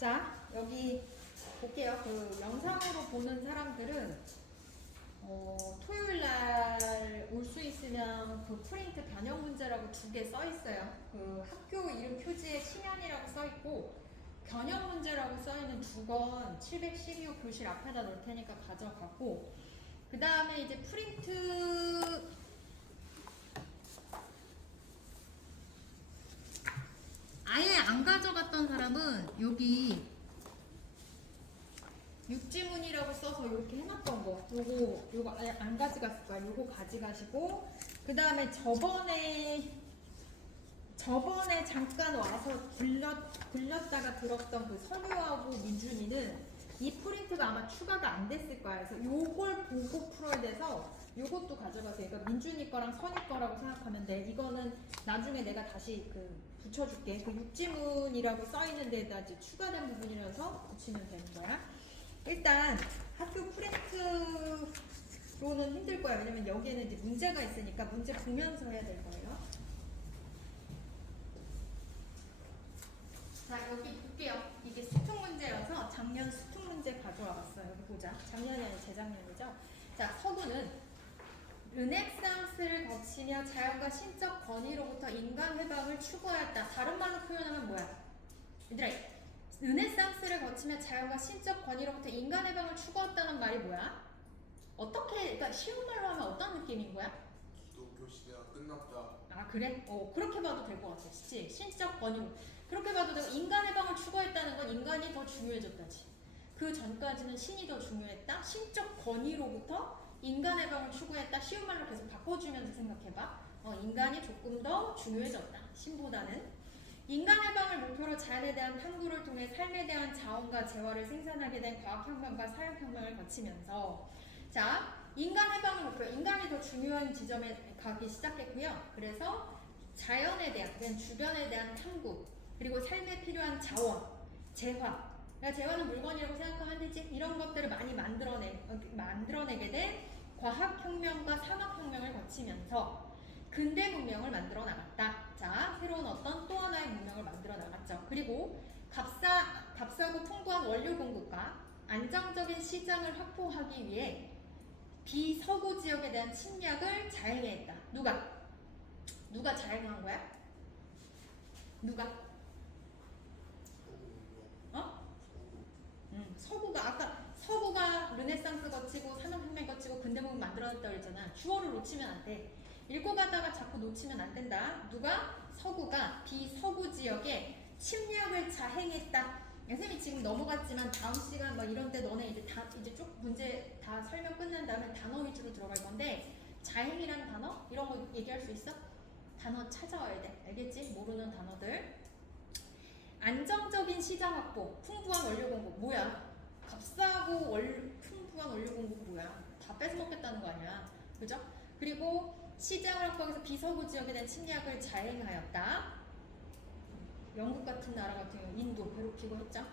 자, 여기 볼게요. 그 영상으로 보는 사람들은 토요일 날 올 수 있으면 그 프린트 변형 문제라고 2개 써 있어요. 그 학교 이름 표지에 신현이라고 써 있고 변형 문제라고 써 있는 2권 712호 교실 앞에다 놓을 테니까 가져가고, 그 다음에 이제 프린트 아예 안 가져갔던 사람은 여기 육지문이라고 써서 이렇게 해놨던 거, 요거 아예 안 가져갔을 거야. 요거 가져가시고, 그 다음에 저번에 잠깐 와서 들렸다가 들었던 그 선우하고 민준이는 이 프린트가 아마 추가가 안 됐을 거야. 그래서 요걸 보고 풀어야 돼서 요것도 가져가세요. 그러니까 민준이 거랑 선이 거라고 생각하면 돼. 이거는 나중에 내가 다시 붙여줄게. 그 육지문이라고 써있는 데다 이제 추가된 부분이라서 붙이면 되는 거야. 일단 학교 프린트로는 힘들 거야. 왜냐면 여기에는 이제 문제가 있으니까 문제 보면서 해야 될 거예요. 자, 여기 볼게요. 이게 수특 문제여서 작년 수특 문제 가져와 봤어요. 여기 보자. 작년이 아니라 재작년이죠. 자, 서구는 르네상스를 거치며 자연과 신적 권위로부터 인간 해방을 추구하였다. 다른 말로 표현하면 뭐야? 얘들아, 르네상스를 거치며 자연과 신적 권위로부터 인간 해방을 추구했다는 말이 뭐야? 어떻게, 그러니까 쉬운 말로 하면 어떤 느낌인 거야? 기독교 시대가 끝났다. 아, 그래? 그렇게 봐도 될 것 같아. 그치? 신적 권위. 그렇게 봐도 되고, 인간 해방을 추구했다는 건 인간이 더 중요해졌다지. 그 전까지는 신이 더 중요했다? 신적 권위로부터 인간 해방을 추구했다? 쉬운 말로 계속 바꿔주면서 생각해봐. 인간이 조금 더 중요해졌다. 신보다는. 인간 해방을 목표로 자연에 대한 탐구를 통해 삶에 대한 자원과 재화를 생산하게 된 과학혁명과 사회혁명을 거치면서, 자, 인간 해방을 목표로 인간이 더 중요한 지점에 가기 시작했고요. 그래서 자연에 대한, 주변에 대한 탐구, 그리고 삶에 필요한 자원, 재화. 그러니까 재화는 물건이라고 생각하면 되지. 이런 것들을 많이 만들어내게 된 과학혁명과 산업혁명을 거치면서 근대 문명을 만들어 나갔다. 자, 새로운 어떤 또 하나의 문명을 만들어 나갔죠. 그리고 값싸고 풍부한 원료 공급과 안정적인 시장을 확보하기 위해 비서구 지역에 대한 침략을 자행했다. 누가 자행한 거야? 누가? 서구가 르네상스 거치고 산업혁명 거치고 근대문명 만들어냈다고 그랬잖아. 주어를 놓치면 안 돼. 읽고 가다가 자꾸 놓치면 안 된다. 서구가 비서구 지역에 침략을 자행했다. 선생님이 지금 넘어갔지만 다음 시간 이런 때 너네 이제 쭉 문제 다 설명 끝난 다음에 단어 위주로 들어갈 건데, 자행이라는 단어? 이런 거 얘기할 수 있어? 단어 찾아와야 돼. 알겠지? 모르는 단어들. 안정적인 시장 확보, 풍부한 원료 공급. 뭐야? 값싸고 풍부한 원료 공급 뭐야? 다 뺏어먹겠다는 거 아니야? 그죠? 그리고 시장을 확보해서 비서구 지역에 대한 침략을 자행하였다. 영국 같은 나라 같은 경우 인도 괴롭히고 했죠.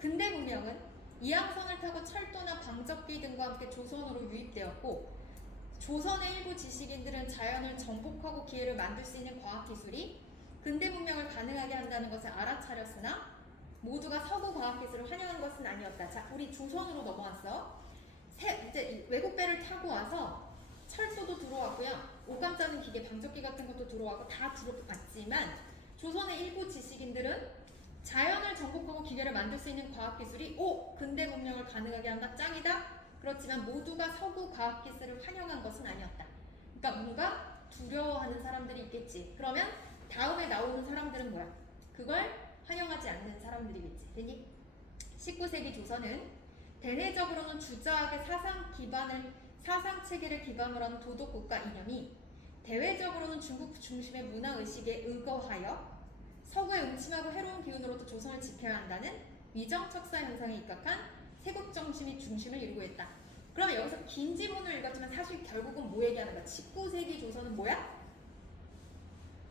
근대 문명은 이항선을 타고 철도나 방적기 등과 함께 조선으로 유입되었고, 조선의 일부 지식인들은 자연을 정복하고 기회를 만들 수 있는 과학기술이 근대 문명을 가능하게 한다는 것을 알아차렸으나 모두가 서구 과학기술을 환영한 것은 아니었다. 자, 우리 조선으로 넘어왔어. 이제 외국 배를 타고 와서 철도도 들어왔고요. 오감 짜는 기계, 방적기 같은 것도 들어왔고 다 들어왔지만 조선의 일부 지식인들은 자연을 정복하고 기계를 만들 수 있는 과학기술이 근대 문명을 가능하게 한다. 짱이다. 그렇지만 모두가 서구 과학기술을 환영한 것은 아니었다. 그러니까 뭔가 두려워하는 사람들이 있겠지. 그러면 다음에 나오는 사람들은 뭐야? 그걸 환영하지 않는 사람들이겠지. 됐니? 19세기 조선은 대내적으로는 주저하게 사상 체계를 기반으로 하는 도덕국가 이념이, 대외적으로는 중국 중심의 문화의식에 의거하여 서구의 음침하고 해로운 기운으로부터 조선을 지켜야 한다는 위정척사 현상에 입각한 세국정신이 중심을 이루고 있다. 그러면 여기서 긴 지문을 읽었지만 사실 결국은 뭐 얘기하는 거야? 19세기 조선은 뭐야?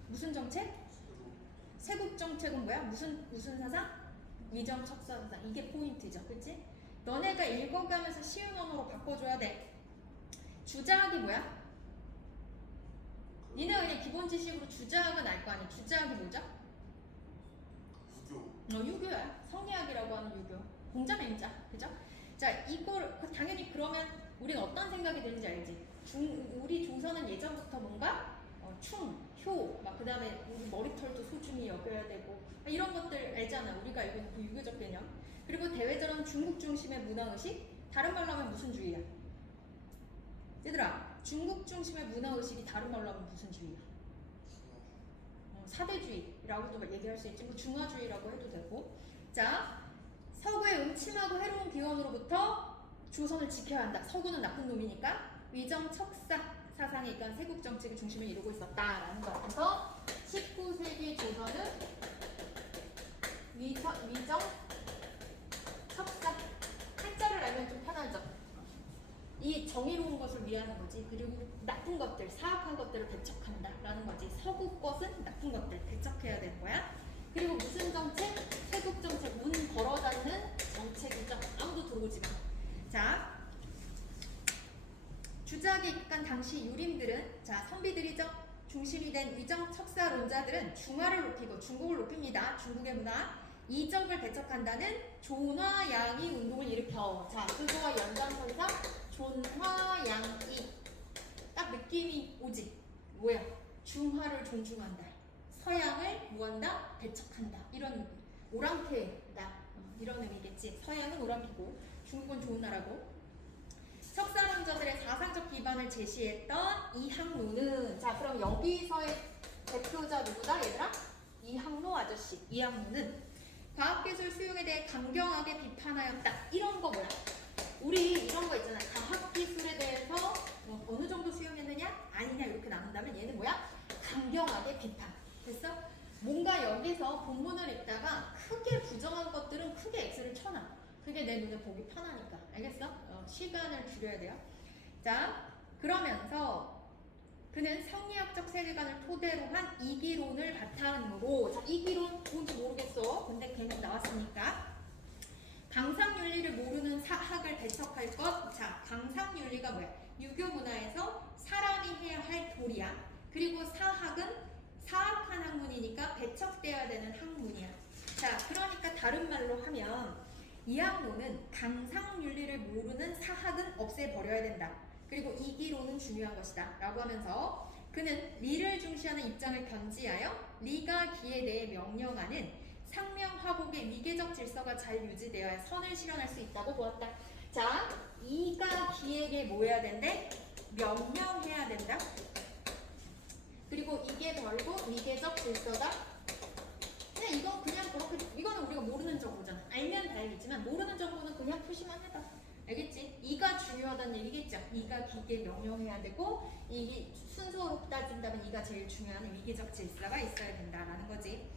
무슨 정책? 세국정책은 뭐야? 무슨 사상? 위정척사 현상. 이게 포인트죠. 그치? 너네가 읽어가면서 쉬운 언어로 바꿔줘야 돼. 주자학이 뭐야? 니네가 그냥 기본 지식으로 주자학은 알 거 아니야. 주자학이 뭐죠? 유교. 유교야. 성리 하면 유교. 공자면 인자. 그죠? 자, 이걸 당연히 그러면 우리는 어떤 생각이 드는지 알지? 우리 조선은 예전부터 뭔가 충, 효, 막 그다음에 우리 머리털도 소중히 여겨야 되고 이런 것들 알잖아. 우리가 알고 있는 그 유교적 개념. 그리고 대외적으로 중국 중심의 문화의식. 다른 말로 하면 무슨 주의야? 얘들아, 중국 중심의 문화의식이 다른 말로 하면 무슨 주의야? 사대주의라고도 얘기할 수 있지. 뭐 중화주의라고 해도 되고. 자, 서구의 음침하고 해로운 기원으로부터 조선을 지켜야 한다. 서구는 나쁜 놈이니까 위정 척사 사상에 입각한 세국 정책의 중심을 이루고 있었다라는 거. 그래서 19세기 조선은 위정 척사. 한자를 알면 좀 편하죠. 이 정의로운 것을 위하는 거지. 그리고 나쁜 것들, 사악한 것들을 배척한다라는 거지. 서구 것은 나쁜 것들 배척해야 되는 거야. 그리고 무슨 정책? 세국 정책, 문 걸어 닫는 정책이죠. 아무도 들어오지 마. 자, 주작에 입각한 당시 유림들은, 자, 선비들이죠. 중심이 된 위정 척사론자들은 중화를 높이고 중국을 높입니다. 중국의 문화. 이적을 배척한다는 존화양이 운동을 일으켜. 자, 그거와 연장선상 존화양이 딱 느낌이 오지. 뭐야? 중화를 존중한다. 서양을 뭐한다? 배척한다. 이런 오랑캐다. 이런 의미겠지. 서양은 오랑캐고 중국은 좋은 나라고. 척사론자들의 사상적 기반을 제시했던 이항로는, 자, 그럼 여기서의 대표자 누구다 얘들아? 이항로 아저씨. 이항로는 과학기술 수용에 대해 강경하게 비판하였다. 이런 거 뭐야? 우리 이런 거 있잖아. 과학기술에 대해서 어느 정도 수용했느냐? 아니냐? 이렇게 나눈다면 얘는 뭐야? 강경하게 비판. 됐어? 뭔가 여기서 본문을 읽다가 크게 부정한 것들은 크게 X를 쳐놔. 그게 내 눈에 보기 편하니까. 알겠어? 시간을 줄여야 돼요. 자, 그러면서 그는 성리학적 세계관을 토대로 한 이기론을 바탕으로, 자, 이기론 뭔지 모르겠어. 근데 계속 나왔으니까. 강상윤리를 모르는 사학을 배척할 것. 자, 강상윤리가 뭐야? 유교 문화에서 사람이 해야 할 도리야. 그리고 사학은 사악한 학문이니까 배척돼야 되는 학문이야. 자, 그러니까 다른 말로 하면 이학론은 강상윤리를 모르는 사학은 없애버려야 된다. 그리고 이기론은 중요한 것이다 라고 하면서 그는 리를 중시하는 입장을 견지하여 리가 기에 대해 명령하는 상명하복의 위계적 질서가 잘 유지되어야 선을 실현할 수 있다고 보았다. 자, 이가 기에게 뭐 해야 된대? 명령해야 된다. 그리고 이게 결국 위계적 질서다. 그냥 이건 그냥 그렇게, 이거는 우리가 모르는 정보잖아. 알면 다행이지만 모르는 정보는 그냥 표시만 해봐. 알겠지? 이가 중요하다는 얘기겠죠. 이가 기계 명령해야 되고 이게 순서로 따진다면 이가 제일 중요한 위계적 질서가 있어야 된다라는 거지.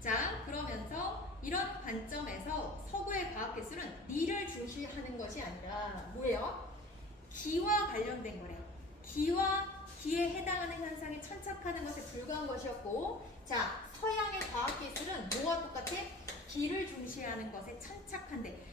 자, 그러면서 이런 관점에서 서구의 과학기술은 리를 중시하는 것이 아니라 뭐예요? 기와 관련된 거래요. 기에 해당하는 현상에 천착하는 것에 불과한 것이었고, 자, 서양의 과학기술은 뭐와 똑같아? 기를 중시하는 것에 천착한데,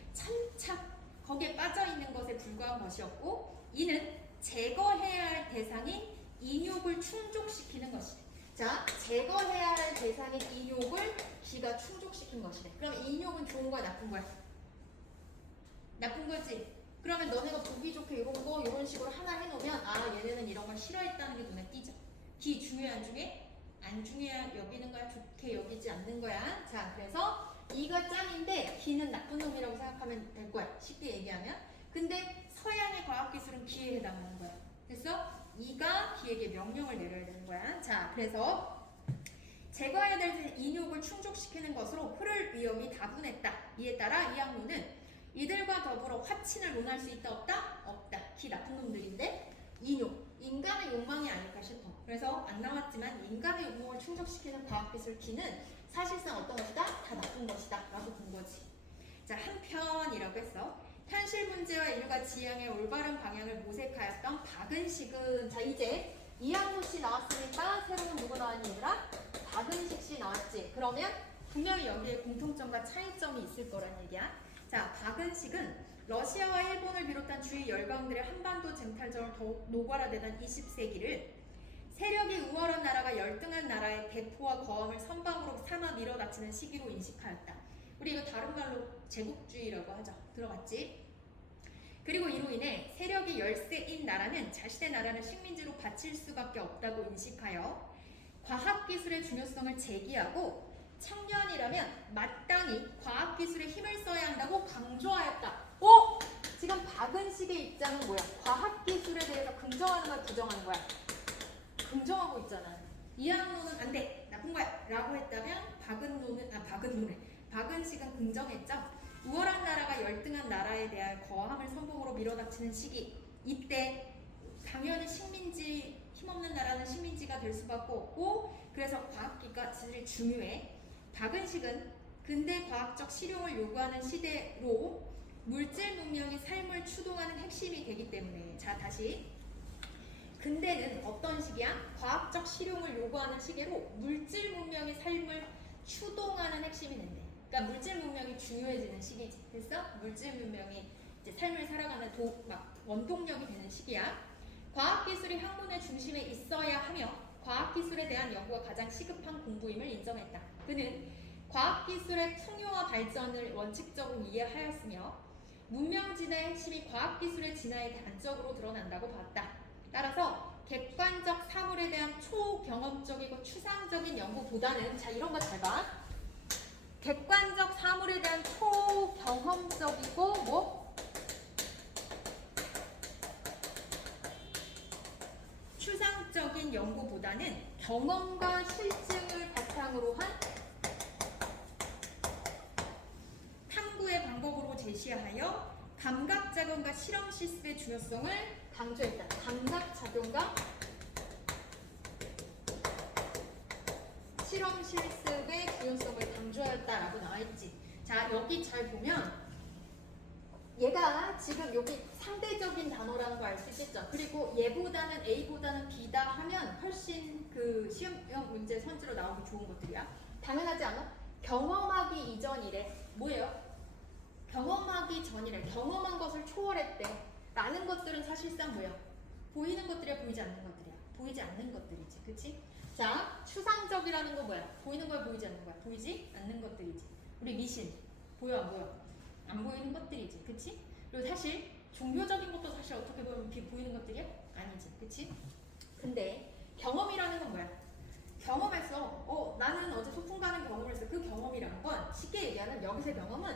거기에 빠져있는 것에 불과한 것이었고, 이는 제거해야 할 대상인 인욕을 충족시키는 것이래. 자, 제거해야 할 대상인 인욕을 기가 충족시킨 것이래. 그럼 인욕은 좋은 거야, 나쁜 거야? 나쁜 거지? 그러면 너네가 보기 좋게 이런 식으로 하나 해놓으면 아, 얘네는 이런 걸 싫어했다는 게 눈에 띄죠. 기 중요해 안 중요해? 안 중요해 여기는 거야? 좋게 여기지 않는 거야? 자, 그래서 이가 짱인데 기는 나쁜 놈이라고 생각하면 될 거야. 쉽게 얘기하면. 근데 서양의 과학기술은 기에 해당하는 거야. 그래서 이가 기에게 명령을 내려야 되는 거야. 자, 그래서 제거해야 될 인욕을 충족시키는 것으로 흐를 위험이 다분했다. 이에 따라 이 학문은 이들과 더불어 화친을 논할 수 있다 없다? 없다. 기 나쁜 놈들인데 인욕, 인간의 욕망이 아닐까 싶어. 그래서 안 나왔지만 인간의 욕망을 충족시키는 과학기술 기는 사실상 어떤 것이다? 다 나쁜 것이다 라고 본 거지. 자, 한편이라고 했어. 현실 문제와 인류가 지향의 올바른 방향을 모색하였던 박은식은, 자, 이제 이학로 씨 나왔으니까 새로운 누구 나왔니 얘들아? 박은식 씨 나왔지. 그러면 분명히 여기에 공통점과 차이점이 있을 거란 얘기야. 자, 박은식은 러시아와 일본을 비롯한 주위 열강들의 한반도 쟁탈전을 더욱 노골화되던 20세기를 세력이 우월한 나라가 열등한 나라의 대포와 거함을 선방으로 삼아 밀어닥치는 시기로 인식하였다. 우리 이거 다른 말로 제국주의라고 하죠. 들어봤지? 그리고 이로 인해 세력이 열세인 나라는 자신의 나라를 식민지로 바칠 수밖에 없다고 인식하여 과학기술의 중요성을 제기하고 청년이라면 마땅히 과학기술에 힘을 써야 한다고 강조하였다. 오! 지금 박은식의 입장은 뭐야? 과학기술에 대해서 긍정하는 거야? 부정하는 거야? 긍정하고 있잖아. 이학노는 안 돼. 나쁜 거야. 라고 했다면 박은식은 긍정했죠. 우월한 나라가 열등한 나라에 대한 거함을 선봉으로 밀어닥치는 시기. 이때 당연히 식민지, 힘없는 나라는 식민지가 될 수밖에 없고 그래서 과학기술이 중요해. 박은식은 근대 과학적 실용을 요구하는 시대로 물질 문명이 삶을 추동하는 핵심이 되기 때문에 자 다시 근대는 어떤 시기야? 과학적 실용을 요구하는 시기로 물질 문명이 삶을 추동하는 핵심이 된대. 그러니까 물질 문명이 중요해지는 시기지. 그래서 물질 문명이 이제 삶을 살아가는 원동력이 되는 시기야. 과학기술이 학문의 중심에 있어야 하며 과학기술에 대한 연구가 가장 시급한 공부임을 인정했다. 그는 과학기술의 풍요와 발전을 원칙적으로 이해하였으며 문명진화의 핵심이 과학기술의 진화의 단적으로 드러난다고 봤다. 따라서 객관적 사물에 대한 초경험적이고 추상적인 연구보다는 자 이런 거 잘 봐. 객관적 사물에 대한 초경험적이고 추상적인 연구보다는 경험과 실증을 바탕으로 한 탐구의 방법으로 제시하여 감각작용과 실험 실습의 중요성을 강조했다. 감각작용과 실험 실습의 중요성을 강조하였다라고 나와있지. 자 여기 잘 보면 얘가 지금 여기 상대적인 단어라는 거 알 수 있겠죠. 그리고 얘보다는 A보다는 B다 하면 훨씬 그 시험형 문제 선지로 나오기 좋은 것들이야. 당연하지 않아? 경험하기 이전이래. 뭐예요? 경험하기 전이래. 경험한 것을 초월했대. 라는 것들은 사실상 뭐야? 보이는 것들이야, 보이지 않는 것들이야? 보이지 않는 것들이지. 그치? 자, 추상적이라는 건 뭐야? 보이는 거야, 보이지 않는 거야? 보이지 않는 것들이지. 우리 미신. 보여, 안 보여? 안 보이는 것들이지. 그치? 그리고 사실 종교적인 것도 사실 어떻게 보면 보이는 것들이야? 아니지. 그치? 근데 경험이라는 건 뭐야? 경험해서 나는 어제 소풍 가는 경험을 했어. 그 경험이라는 건 쉽게 얘기하면 여기서의 경험은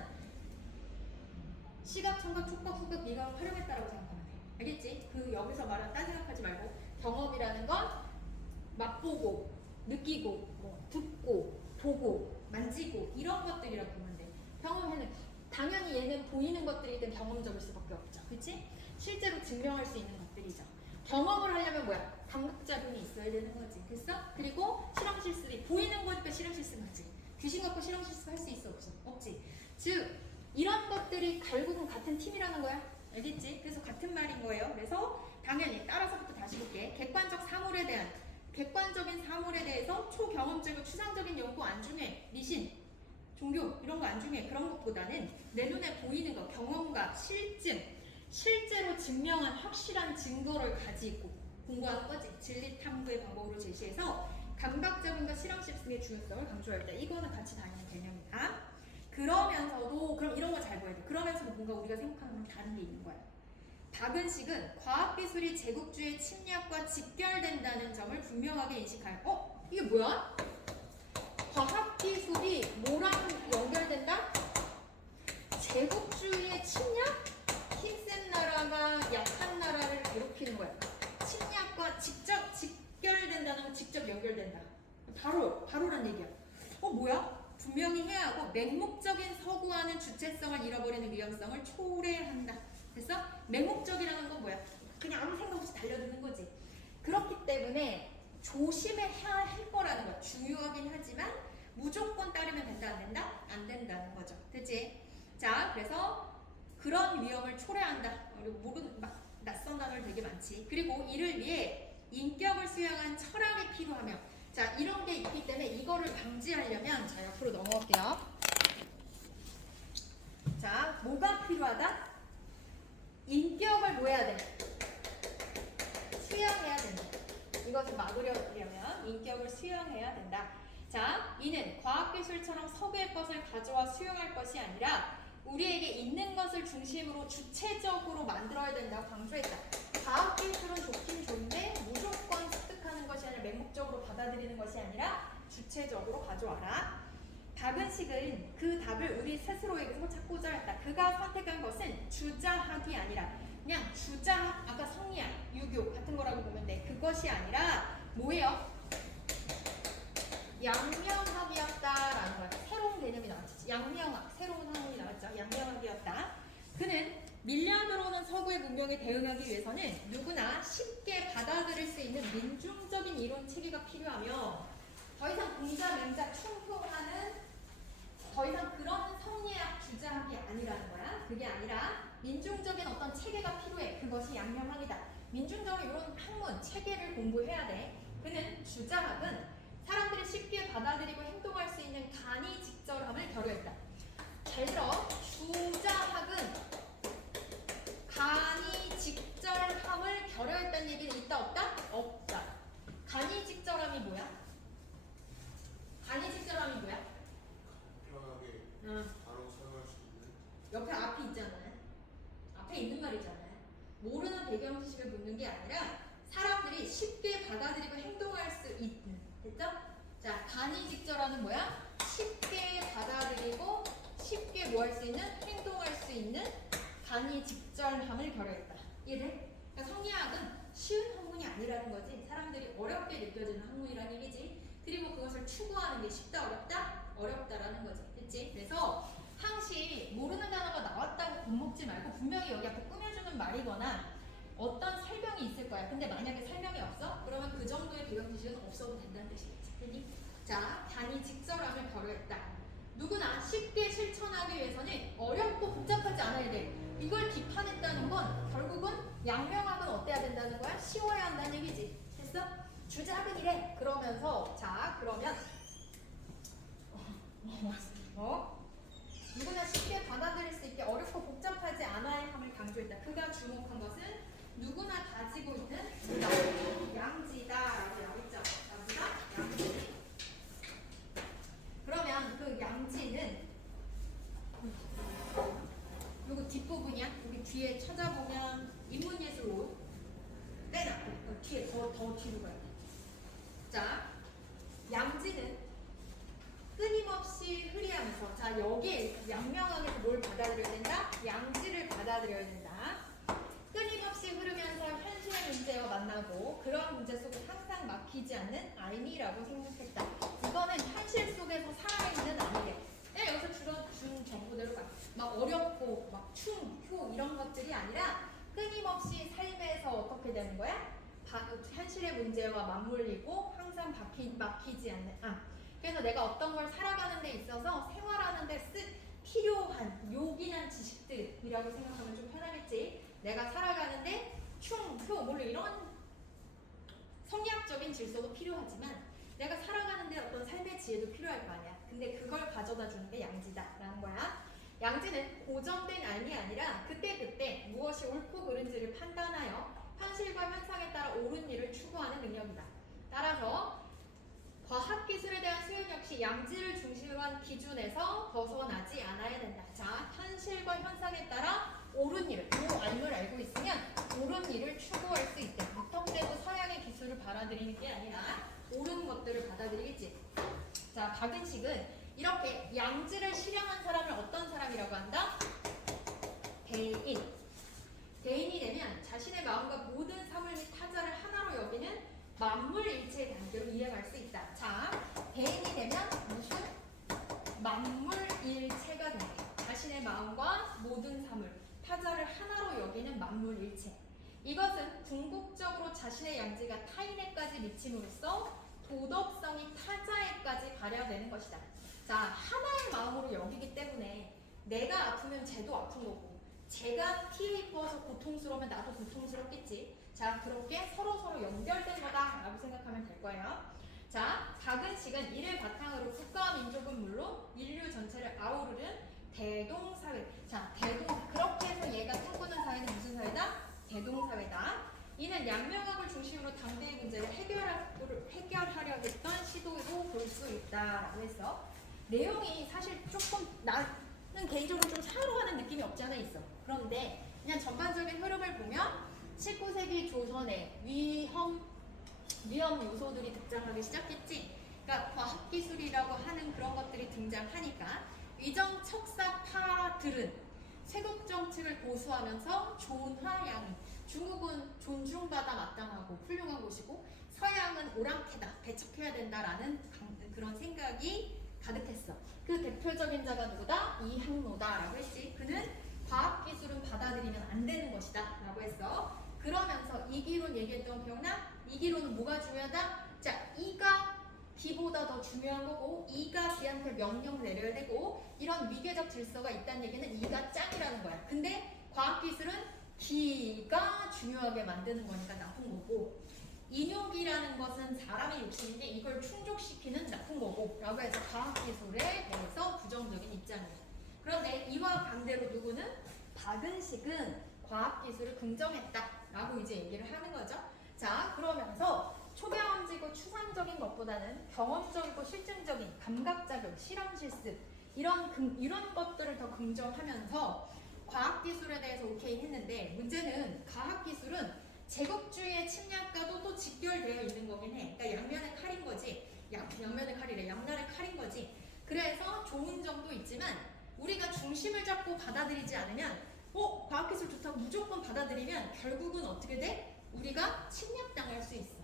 시각, 청각, 촉각, 후각, 미각을 활용했다라고 생각하면 돼. 알겠지? 그 여기서 말하는 딴 생각하지 말고 경험이라는 건 맛보고, 느끼고, 듣고, 보고, 만지고 이런 것들이라고 보면 돼. 경험에는 당연히 얘는 보이는 것들이든 경험적일 수밖에 없죠. 그치? 실제로 증명할 수 있는 것들이죠. 경험을 하려면 뭐야? 감각작용이 있어야 되는 거지. 됐어? 그리고 실험 실습이 보이는 거니까 실험 실습하지. 귀신 갖고 실험 실습 할 수 있어? 없어? 없지. 즉 이런 것들이 결국은 같은 팀이라는 거야. 알겠지? 그래서 같은 말인 거예요. 그래서 당연히 따라서부터 다시 볼게. 객관적인 사물에 대해서 초경험적이고 추상적인 연구 안 중요해. 미신, 종교 이런 거 안 중요해. 그런 것보다는 내 눈에 보이는 거, 경험과 실증, 실제로 증명한 확실한 증거를 가지고 공부하는 거지. 진리 탐구의 방법으로 제시해서 감각적인과 실험 실습의 중요성을 강조할 때 이거는 같이 다니는 개념이다. 그러면서도 그럼 이런 거 잘 보여야 돼. 그러면서도 뭔가 우리가 생각하는 건 다른 게 있는 거야. 박은식은 과학기술이 제국주의 침략과 직결된다는 점을 분명하게 인식하여 이게 뭐야? 과학기술이 뭐랑 연결된다? 제국주의의 침략? 힘센 나라가 약한 나라를 괴롭히는 거야. 침략과 직접 직결된다는 건 직접 연결된다. 바로란 얘기야. 뭐야? 분명히 해야 하고 맹목적인 서구화는 주체성을 잃어버리는 위험성을 초래한다. 그래서 맹목적이라는 건 뭐야? 그냥 아무 생각 없이 달려드는 거지. 그렇기 때문에 조심해야 할 거라는 거야. 중요하긴 하지만 무조건 따르면 된다 안 된다? 안 된다는 거죠. 됐지? 자, 그래서 그런 위험을 초래한다. 모르는 막 낯선 단어를 되게 많지. 그리고 이를 위해 인격을 수양한 철학이 필요하며 자, 이런 게 있기 때문에 이거를 방지하려면 자, 옆으로 넘어갈게요. 자, 뭐가 필요하다? 인격을 뭐 해야 돼? 수양해야 된다. 이것을 막으려면 인격을 수양해야 된다. 자, 이는 과학기술처럼 서구의 것을 가져와 수용할 것이 아니라 우리에게 있는 것을 중심으로 주체적으로 만들어야 된다고 강조했다. 과학기술은 좋긴 좋은데 무조건 습득하는 것이 아니라 맹목적으로 받아들이는 것이 아니라 주체적으로 가져와라. 박은식은 그 답을 우리 스스로에게서 찾고자 했다. 그가 선택한 것은 주자학이 아니라 그냥 주자학, 아까 성리학, 유교 같은 거라고 보면 돼. 그것이 아니라 뭐예요? 양명학이었다라는 거야. 새로운 개념이 나왔지. 양명학, 새로운 학문이 나왔죠. 양명학이었다. 그는 밀려들어오는 서구의 문명에 대응하기 위해서는 누구나 쉽게 받아들일 수 있는 민중적인 이론 체계가 필요하며 더 이상 공자, 맹자, 충풍하는 더 이상 그런 성리학 주자학이 아니라는 거야. 그게 아니라 민중적인 어떤 체계가 필요해. 그것이 양명학이다. 민중적인 이런 학문, 체계를 공부해야 돼. 그는 주자학은 사람들이 쉽게 받아들이고 행동할 수 있는 간이직절함을 결여했다. 잘 들어. 주자학은 간이직절함을 결여했다는 얘기는 있다 없다? 없다. 간이직절함이 뭐야? 간이직절함이 뭐야? 편하게 응. 바로 사용할 수 있는 옆에 앞이 있잖아요. 앞에 있는 말이잖아요. 모르는 배경 지식을 묻는 게 아니라 사람들이 쉽게 받아들이고 행동할 수 있는. 됐죠? 자, 간이직절하는 뭐야? 쉽게 받아들이고 쉽게 뭐 할 수 있는? 행동할 수 있는 간이직절함을 결여했다. 이해돼? 그러니까 성리학은 쉬운 학문이 아니라는 거지. 사람들이 어렵게 느껴지는 학문이라는 얘기지. 그리고 그것을 추구하는 게 쉽다 어렵다? 어렵다라는 거지. 됐지? 그래서 항시 모르는 단어가 나왔다고 겁먹지 말고 분명히 여기 앞에 꾸며주는 말이거나 어떤 설명이 있을 거야. 근데 만약에 설명이 없어? 그러면 그 정도의 배경 지식은 없어도 된다는 뜻이겠지. 그니? 자, 간이직절함을 결여했다. 누구나 쉽게 실천하기 위해서는 어렵고 복잡하지 않아야 돼. 이걸 비판했다는 건 결국은 양명학은 어때야 된다는 거야? 쉬워야 한다는 얘기지. 됐어? 주자학은 이래. 그러면서 자, 그러면 누구나 쉽게 받아들일 수 있게 어렵고 복잡하지 않아야 함을 강조했다. 그가 주목한 것은 누구나 가지고 있는 양지다라고 나와있죠. 양지다? 양지. 그러면 그 양지는 요거 뒷부분이야. 여기 뒤에 찾아보면 인문예술로 빼놔. 뒤에 더 뒤로 가야 돼. 자, 양지는 끊임없이 흐리하면서 자, 여기에 양명학에서 뭘 받아들여야 된다? 양지를 받아들여야 된다. 끊임없이 흐르면서 현실의 문제와 만나고 그런 문제 속에 항상 막히지 않는 아이니라고 생각했다. 이거는 현실 속에서 살아있는 아이래. 그냥 여기서 준 정보대로 막 어렵고 막 효 이런 것들이 아니라 끊임없이 삶에서 어떻게 되는 거야? 현실의 문제와 맞물리고 항상 막히지 않는 그래서 내가 어떤 걸 살아가는 데 있어서 생활하는 데 필요한 요긴한 지식들이라고 생각하면 좀 편하겠지. 내가 살아가는데 물론 이런 성리학적인 질서도 필요하지만 내가 살아가는데 어떤 삶의 지혜도 필요할 거 아니야. 근데 그걸 가져다 주는 게 양지다라는 거야. 양지는 고정된 알미 아니라 그때그때 무엇이 옳고 그른지를 판단하여 현실과 현상에 따라 옳은 일을 추구하는 능력이다. 따라서 과학기술에 대한 수행 역시 양지를 중심으로 한 기준에서 벗어나지 않아야 된다. 자, 현실과 현상에 따라 옳은 일을, 알을 알고 있으면 옳은 일을 추구할 수 있대. 무턱대고 서양의 기술을 받아들이는 게 아니라 옳은 것들을 받아들이겠지. 자, 박은식은 이렇게 양지를 실현한 사람을 어떤 사람이라고 한다? 대인. 대인이 되면 자신의 마음과 모든 사물 및 타자를 하나로 여기는 만물일체의 단계로 이해할 수 있다. 자, 대인이 되면 무슨? 만물일체가 된다. 자신의 마음과 모든 사물, 타자를 하나로 여기는 만물일체. 이것은 궁극적으로 자신의 양지가 타인에까지 미침으로써 도덕성이 타자에까지 발현되는 것이다. 자, 하나의 마음으로 여기기 때문에 내가 아프면 쟤도 아픈 거고 제가 피해 입어서 고통스러우면 나도 고통스럽겠지. 자, 그렇게 서로서로 연결된 거다라고 생각하면 될 거예요. 자, 박은식은 이를 바탕으로 국가와 민족은 물론 인류 전체를 아우르는 대동사회. 자, 그렇게 해서 얘가 꿈꾸는 사회는 무슨 사회다? 대동사회다. 이는 양명학을 중심으로 당대의 문제를 해결하려 했던 시도로 볼 수 있다라고 해서 내용이 사실 조금 나는 개인적으로 좀 사로하는 느낌이 없지 않아 있어. 그런데 그냥 전반적인 흐름을 보면 19세기 조선에 위험 요소들이 등장하기 시작했지. 그러니까 과학기술이라고 하는 그런 것들이 등장하니까 위정 척사파들은 세국 정책을 고수하면서 존화양이 중국은 존중받아 마땅하고 훌륭한 곳이고 서양은 오랑캐다, 배척해야 된다라는 그런 생각이 가득했어. 그 대표적인 자가 누구다? 이항로다라고 했지. 그는 과학기술은 받아들이면 안 되는 것이다 라고 했어. 그러면서 이기론 얘기했던 거 기억나? 이기론은 뭐가 중요하다? 자, 이가 비보다 더 중요한 거고 이가 비한테 명령 내려야 되고 이런 위계적 질서가 있다는 얘기는 이가 짱이라는 거야. 근데 과학기술은 기가 중요하게 만드는 거니까 나쁜 거고 인욕이라는 것은 사람의 욕심인데 이걸 충족시키는 나쁜 거고 라고 해서 과학기술에 대해서 부정적인 입장이야. 그런데 이와 반대로 누구는? 박은식은 과학기술을 긍정했다 라고 이제 얘기를 하는 거죠. 자, 그러면서 초경험지고 추상적인 것보다는 경험적이고 실증적인 감각작용, 실험 실습 이런 것들을 더 긍정하면서 과학기술에 대해서 오케이 했는데 문제는 과학기술은 제국주의의 침략과도 또 직결되어 있는 거긴 해. 그러니까 양면의 칼인 거지. 양면의 칼이래. 양날의 칼인 거지. 그래서 좋은 점도 있지만 우리가 중심을 잡고 받아들이지 않으면 과학기술 좋다고 무조건 받아들이면 결국은 어떻게 돼? 우리가 침략당할 수 있어.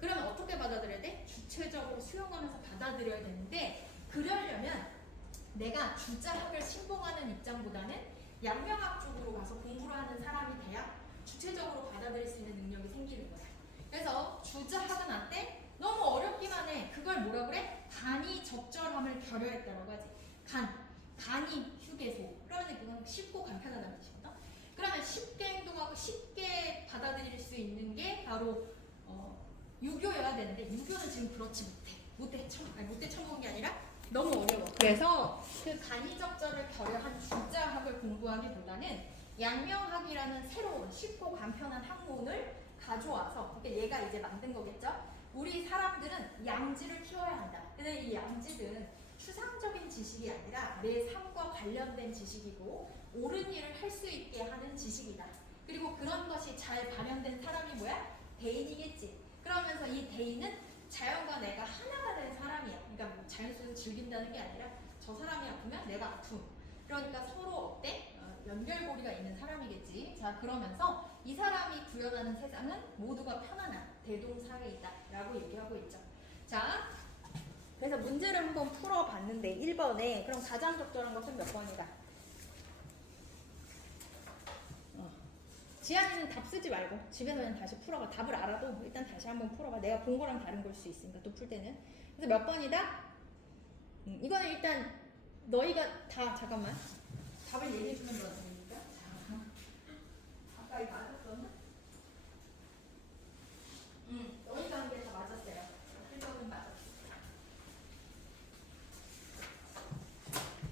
그러면 어떻게 받아들여야 돼? 주체적으로 수용하면서 받아들여야 되는데 그러려면 내가 주자학을 신봉하는 입장보다는 양명학 쪽으로 가서 공부를 하는 사람이 돼야 주체적으로 받아들일 수 있는 능력이 생기는 거야. 그래서 주자학은 어때? 너무 어렵기만 해. 그걸 뭐라 그래? 간이 적절함을 결여했다라고 하지. 간이 휴게소. 그러면 그건 쉽고 간편하다는 뜻이거든. 그러면 쉽게 행동하고 쉽게 받아들일 수 있는 게 바로 유교여야 되는데 유교는 지금 그렇지 못해 처먹은 게 아니라 너무 어려워. 그래서 그 간이적절을 결여한 주자학을 공부하기보다는 양명학이라는 새로운 쉽고 간편한 학문을 가져와서 그러니까 얘가 이제 만든 거겠죠. 우리 사람들은 양지를 키워야 한다. 근데 이 양지는 추상적인 지식이 아니라 내 삶과 관련된 지식이고 옳은 일을 할 수 있게 하는 지식이다. 그리고 그런 것이 잘 발현된 사람이 뭐야? 대인이겠지. 그러면서 이 대인은 자연과 내가 하나가 된 사람이야. 그러니까 뭐 자연 속에서 즐긴다는 게 아니라 저 사람이 아프면 내가 아픔. 그러니까 서로 어때? 연결고리가 있는 사람이겠지. 자, 그러면서 이 사람이 구현하는 세상은 모두가 편안한 대동사회이다 라고 얘기하고 있죠. 자, 그래서 문제를 한번 풀어봤는데 1번에 그럼 가장 적절한 것은 몇 번이다? 지안이는 답 쓰지 말고 집에서 그냥 다시 풀어봐. 답을 알아도 일단 다시 한번 풀어봐. 내가 본 거랑 다른 걸 수 있으니까 또 풀 때는. 그래서 몇 번이다? 이거는 일단 너희가 다 잠깐만 답을 얘기해주면 너 됩니까? 아까 이거 맞았었나? 너희가 한 게 다 맞았어요. 1번은 맞았어.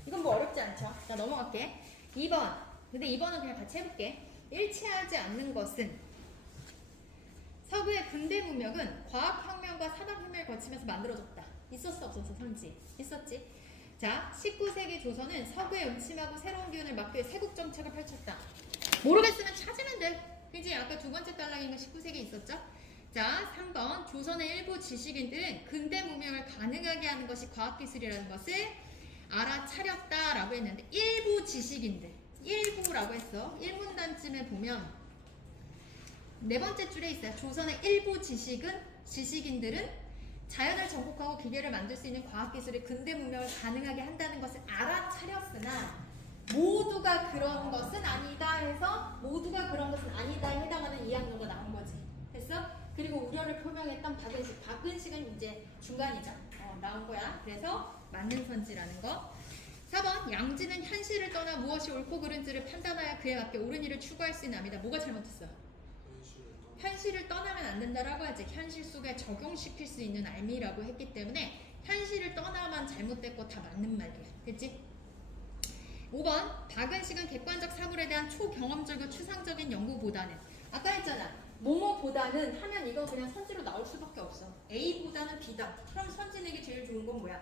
이건 뭐 어렵지 않죠? 자, 넘어갈게. 2번. 근데 2번은 그냥 같이 해볼게. 일치하지 않는 것은 서구의 근대 문명은 과학혁명과 산업혁명을 거치면서 만들어졌다. 있었어 없었어? 선지 있었지. 자, 19세기 조선은 서구의 음침하고 새로운 기운을 막기 위해 세국 정책을 펼쳤다. 모르겠으면 찾으면 돼. 그지? 아까 두 번째 단락인 거 19세기 있었죠? 자, 3번 조선의 일부 지식인들은 근대 문명을 가능하게 하는 것이 과학기술이라는 것을 알아차렸다라고 했는데 일부 지식인들 일부라고 했어. 1문단쯤에 보면 네 번째 줄에 있어요. 조선의 일부 지식인들은 자연을 정복하고 기계를 만들 수 있는 과학기술이 근대 문명을 가능하게 한다는 것을 알아차렸으나 모두가 그런 것은 아니다 해서 모두가 그런 것은 아니다에 해당하는 이항로가 나온 거지. 됐어? 그리고 우려를 표명했던 박은식은 이제 중간이죠. 나온 거야. 그래서 맞는 선지라는 거. 4번 양지는 현실을 떠나 무엇이 옳고 그른지를 판단하여 그에 맞게 옳은 일을 추구할 수 있는 암이다. 뭐가 잘못했어? 현실을 떠나면 안 된다라고 하지. 현실 속에 적용시킬 수 있는 알미라고 했기 때문에 현실을 떠나만 잘못됐고 다 맞는 말이야. 됐지? 5번 박은식은 객관적 사물에 대한 초경험적이고 추상적인 연구보다는 아까 했잖아. 뭐뭐보다는 하면 이거 그냥 선지로 나올 수밖에 없어. A보다는 B다. 그럼 선지내기 제일 좋은 건 뭐야?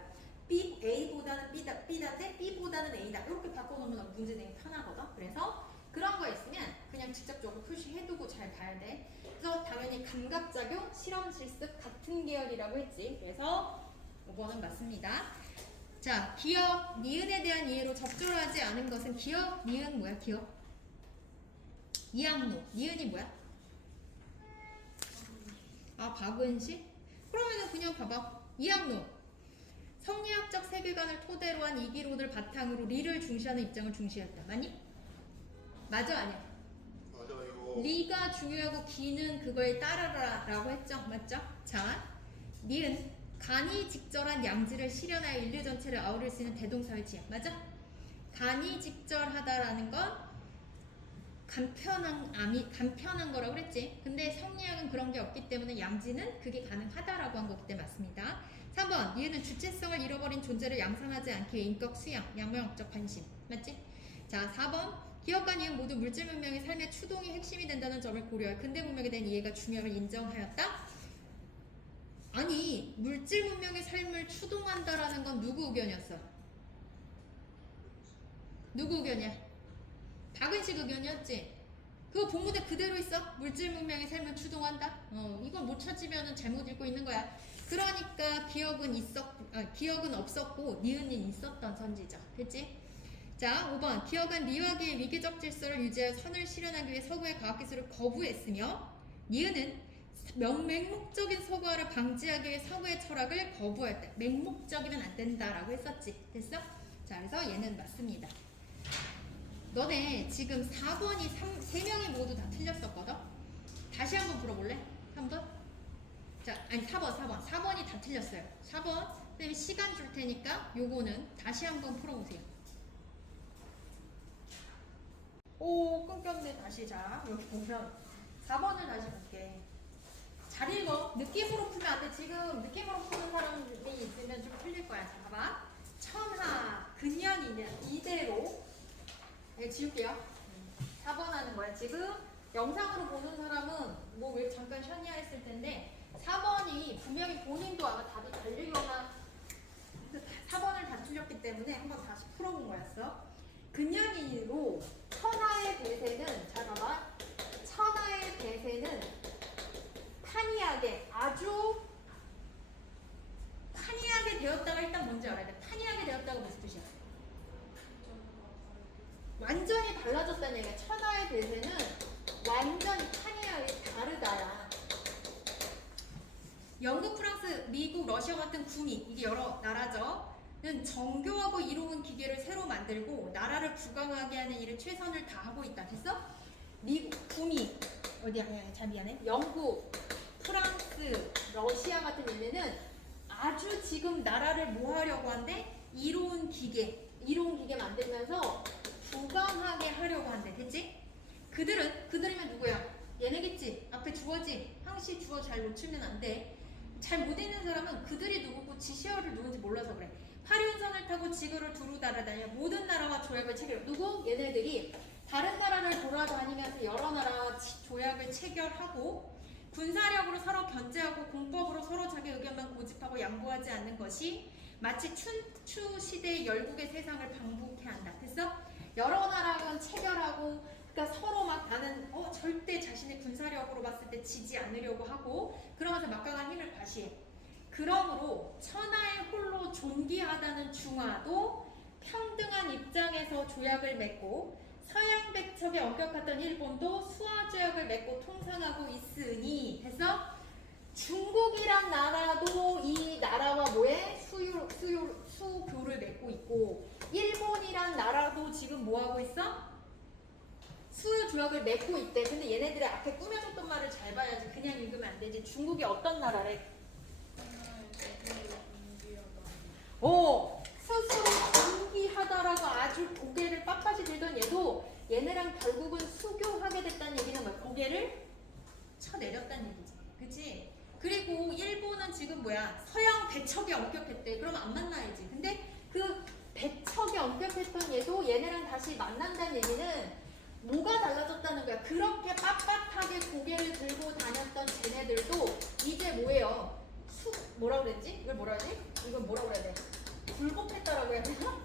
B, A보다는 B다 대 B보다는 A다. 이렇게 바꿔놓으면 문제 내기 편하거든. 그래서 그런 거 있으면 그냥 직접적으로 표시해두고 잘 봐야 돼. 그래서 당연히 감각작용, 실험 실습 같은 계열이라고 했지. 그래서 5번은 맞습니다. 자, 기억, 니은에 대한 이해로 적절하지 않은 것은 기억, 니은 뭐야? 기억? 이항로, 니은이 뭐야? 아, 박은식? 그러면은 그냥 봐봐. 이항로. 성리학적 세계관을 토대로 한 이기로들 바탕으로 리를 중시하는 입장을 중시했다. 맞니? 맞아, 아니야? 맞아요. 리가 중요하고 기는 그거에 따르라 라고 했죠. 맞죠? 자, 니은 간이 직절한 양지를 실현하여 인류 전체를 아우를 수 있는 대동사의 지향. 맞아? 간이 직절하다라는 건 간편한 거라고 그랬지. 근데 성리학은 그런 게 없기 때문에 양지는 그게 가능하다라고 한 거기 때문에 맞습니다. 3번, 니은은 주체성을 잃어버린 존재를 양산하지 않기 위해 인격 수양, 양명학적 관심. 맞지? 자, 4번, 기억과 니은 모두 물질 문명의 삶의 추동이 핵심이 된다는 점을 고려해 근대 문명에 대한 이해가 중요함을 인정하였다. 아니, 물질 문명의 삶을 추동한다라는 건 누구 의견이었어? 누구 의견이야? 박은식 의견이었지? 그거 본무대 그대로 있어? 물질 문명의 삶을 추동한다? 이건 못 찾으면 잘못 읽고 있는 거야. 그러니까 기억은 없었고 니은은 있었던 선지죠. 그치? 자, 5번. 기억은 리화기의 위기적 질서를 유지하여 선을 실현하기 위해 서구의 과학기술을 거부했으며 니은은 맹목적인 서구화를 방지하기 위해 서구의 철학을 거부했다. 맹목적이면 안 된다라고 했었지. 됐어? 자, 그래서 얘는 맞습니다. 너네 지금 4번이 3명이 모두 다 틀렸었거든? 다시 한번 풀어볼래? 3번? 자, 아니 4번이 다 틀렸어요. 4번 선생님이 시간 줄 테니까 요거는 다시 한번 풀어보세요. 오, 끊겼네. 다시. 자, 여기 보면 4번을 다시 볼게. 잘 읽어. 느낌으로 풀면 안 돼. 지금 느낌으로 푸는 사람이 있으면 좀 틀릴 거야. 자, 봐봐. 천하, 근년이냐 이대로. 네, 지울게요. 4번 하는 거야. 지금 영상으로 보는 사람은 뭐 왜 잠깐 션이야 했을 텐데 4번이 분명히 본인도 아마 답이 달리거나 4번을 다 틀렸기 때문에 한번 다시 풀어본 거였어. 근년이로 천하의 대세는, 자 봐봐. 천하의 대세는 판이하게, 아주 판이하게 되었다가 일단 뭔지 알아야 돼. 판이하게 되었다가 무슨 뜻이야? 완전히 달라졌다는 얘기야. 천하의 대세는 완전히 판이하게 다르다야. 영국, 프랑스, 미국, 러시아 같은 구미, 이게 여러 나라죠. 는 정교하고 이로운 기계를 새로 만들고 나라를 부강하게 하는 일에 최선을 다하고 있다. 됐어? 미국, 구미, 어디야? 잘 미안해. 영국, 프랑스, 러시아 같은 데는 아주 지금 나라를 뭐 하려고 한대? 이로운 기계 만들면서 부강하게 하려고 한대. 됐지? 그들이면 누구야? 얘네겠지? 앞에 주어지? 항시 주어 잘 놓치면 안 돼. 잘 못 읽는 사람은 그들이 누구고 지시어를 누군지 몰라서 그래. 화륜선을 타고 지구를 두루 날아다녀 모든 나라와 조약을 체결. 누구? 얘네들이 다른 나라를 돌아다니면서 여러 나라와 조약을 체결하고 군사력으로 서로 견제하고 공법으로 서로 자기 의견만 고집하고 양보하지 않는 것이 마치 춘추 시대의 열국의 세상을 방북해 한다. 됐어? 여러 나라건 체결하고 그러니까 서로 막 나는 절대 자신의 군사력으로 봤을 때 지지 않으려고 하고 그러면서 막강한 힘을 과시해. 그러므로 천하의 홀로 존귀하다는 중화도 평등한 입장에서 조약을 맺고 서양 백척에 엄격했던 일본도 수화 조약을 맺고 통상하고 있으니 해서 중국이란 나라도 이 나라와 뭐에 수교를 맺고 있고 일본이란 나라도 지금 뭐하고 있어? 수요 조약을 맺고 있대. 근데 얘네들이 앞에 꾸며줬던 말을 잘 봐야지. 그냥 읽으면 안 되지. 중국이 어떤 나라래? 스스로 존귀하다라고 아주 고개를 빳빳이 들던 얘도 얘네랑 결국은 수교하게 됐다는 얘기는 뭐야? 고개를 쳐내렸다는 얘기지. 그치? 그리고 일본은 지금 뭐야? 서양 배척이 엄격했대. 그러면 안 만나야지. 근데 그 배척이 엄격했던 얘도 얘네랑 다시 만난다는 얘기는 뭐가 달라졌다는 거야? 그렇게 빳빳하게 고개를 들고 다녔던 쟤네들도 이제 뭐예요? 뭐라 그랬지? 이걸 뭐라 해야 돼? 이걸 뭐라 그래야 돼? 굴복했다라고 해야 되나?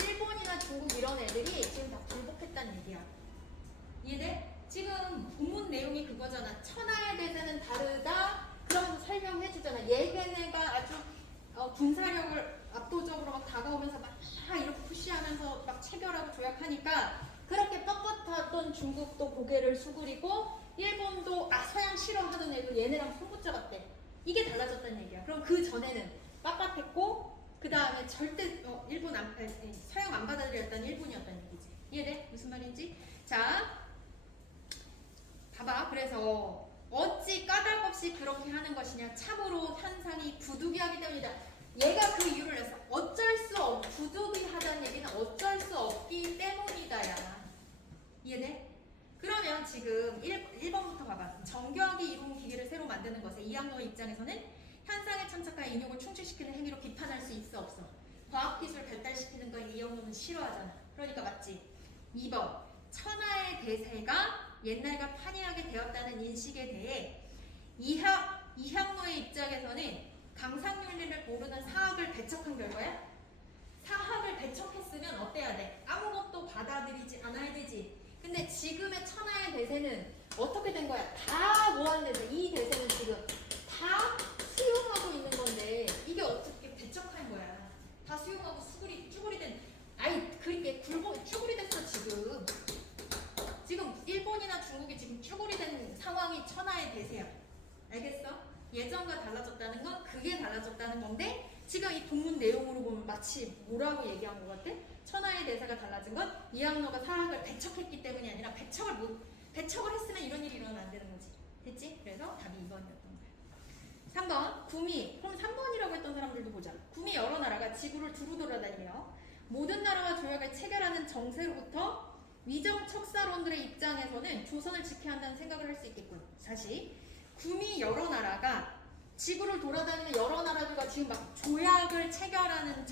일본이나 중국 이런 애들이 지금 다 굴복했다는 얘기야. 이해돼? 지금 본문 내용이 그거잖아. 천하의 대세는 다르다. 그러면서 설명해주잖아. 얘네가 아주 군사력을 압도적으로 막 다가오면서 막 이렇게 푸시하면서 막 체결하고 조약하니까 그렇게 뻣뻣하던 중국도 고개를 수그리고 일본도 서양 싫어하던 애들 얘네랑 손붙잡았대. 이게 달라졌다는 얘기야. 그럼 그 전에는 빳빳했고 그 다음에 절대 서양 안 받아들였다는 일본이었다는 얘기지. 이해돼? 무슨 말인지? 자, 봐봐. 그래서 어찌 까닭없이 그렇게 하는 것이냐. 참으로 현상이 부득이하기 때문이다. 얘가 그 이유를 냈어. 부득이하다는 얘기는 어쩔 수 없기 때문이다야. 이해돼? 그러면 지금 1번부터 봐봐. 정교하게 이루은 기계를 새로 만드는 것에 이학노의 입장에서는 현상에 참석하여 인욕을 충족시키는 행위로 비판할 수 있어 없어? 과학기술을 발달시키는 걸 이학노는 싫어하잖아. 그러니까 맞지? 2번. 천하의 대세가 옛날과 판이하게 되었다는 인식에 대해 이학노의 입장에서는 강상윤리를 모르는 사학을 배척한 결과야? 사학을 배척했으면 어때야 돼? 아무것도 받아들이지 않아야 되지. 근데 지금의 천하의 대세는 어떻게 된 거야? 다 모았는데 이 대세는 지금 다 수용하고 있는 건데 이게 어떻게 배척한 거야? 다 수용하고 쭈구리 된 그렇게 쭈구리 됐어 지금. 지금 일본이나 중국이 지금 쭈구리 된 상황이 천하의 대세야. 알겠어? 예전과 달라졌다는 건 그게 달라졌다는 건데 지금 이 본문 내용으로 보면 마치 뭐라고 얘기한 것 같아? 천하의 대세가 달라진 건 이학노가 사학을 배척했기 때문이 아니라 배척을 했으면 이런 일이 일어나면 안 되는 거지. 됐지? 그래서 답이 2번이었던 거야. 3번 구미. 그럼 3번이라고 했던 사람들도 보자. 구미 여러 나라가 지구를 두루 돌아다니며 모든 나라와 조약을 체결하는 정세로부터 위정 척사론들의 입장에서는 조선을 지켜야 한다는 생각을 할 수 있겠군. 다시 구미 여러 나라가 지구를 돌아다니는 여러 나라들과 지금 막 조약을 체결하는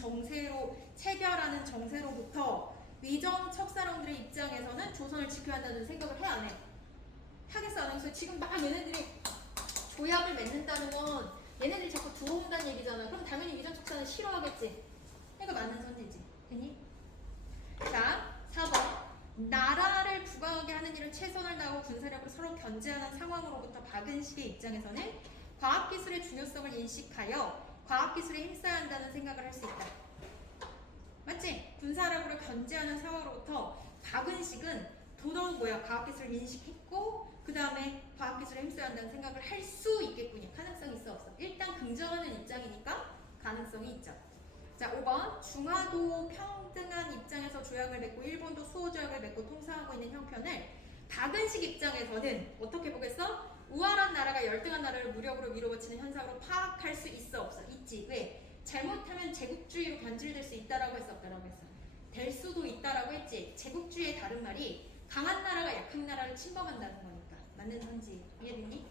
정세로부터 위정 척사론들의 입장에서는 조선을 지켜야 한다는 생각을 해 안 해? 하겠어 안 하겠어? 지금 막 얘네들이 조약을 맺는다는 건 얘네들이 자꾸 들어온다는 얘기잖아. 그럼 당연히 위정 척사는 싫어하겠지. 그러니까 맞는 선지지. 됐니? 자, 4번. 나라를 부강하게 하는 일은 최선을 다하고 군사력으로 서로 견제하는 상황으로부터 박은식의 입장에서는 과학기술의 중요성을 인식하여 과학기술에 힘써야 한다는 생각을 할 수 있다. 맞지? 군사력으로 견제하는 상황으로부터 박은식은 더더욱 과학기술을 인식했고 그 다음에 과학기술에 힘써야 한다는 생각을 할 수 있겠군요. 가능성이 있어 없어? 일단 긍정하는 입장이니까 가능성이 있죠. 자, 5번. 중화도 평등한 입장에서 조약을 맺고 일본도 수호조약을 맺고 통상하고 있는 형편을 박은식 입장에서는 어떻게 보겠어? 우월한 나라가 열등한 나라를 무력으로 밀어붙이는 현상으로 파악할 수 있어 없어? 있지. 왜? 잘못하면 제국주의로 변질될 수 있다라고 했어 없다라고 했어? 될 수도 있다라고 했지. 제국주의의 다른 말이 강한 나라가 약한 나라를 침범한다는 거니까. 맞는 선지. 이해됐니?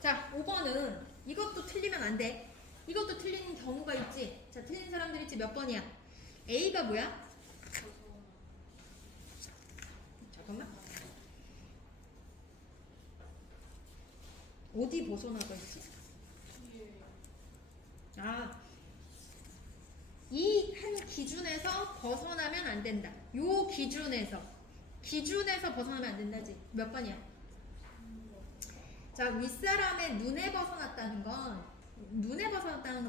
자, 5번은 이것도 틀리면 안 돼. 이것도 틀리는 경우가 있지. 자, 틀린 사람들 있지. 몇 번이야? A가 뭐야? 잠깐만. 어디 벗어나가 있지? 이 한 기준에서 벗어나면 안 된다. 요 기준에서 벗어나면 안 된다지. 몇 번이야? 자, 윗사람의 눈에 벗어났다는 건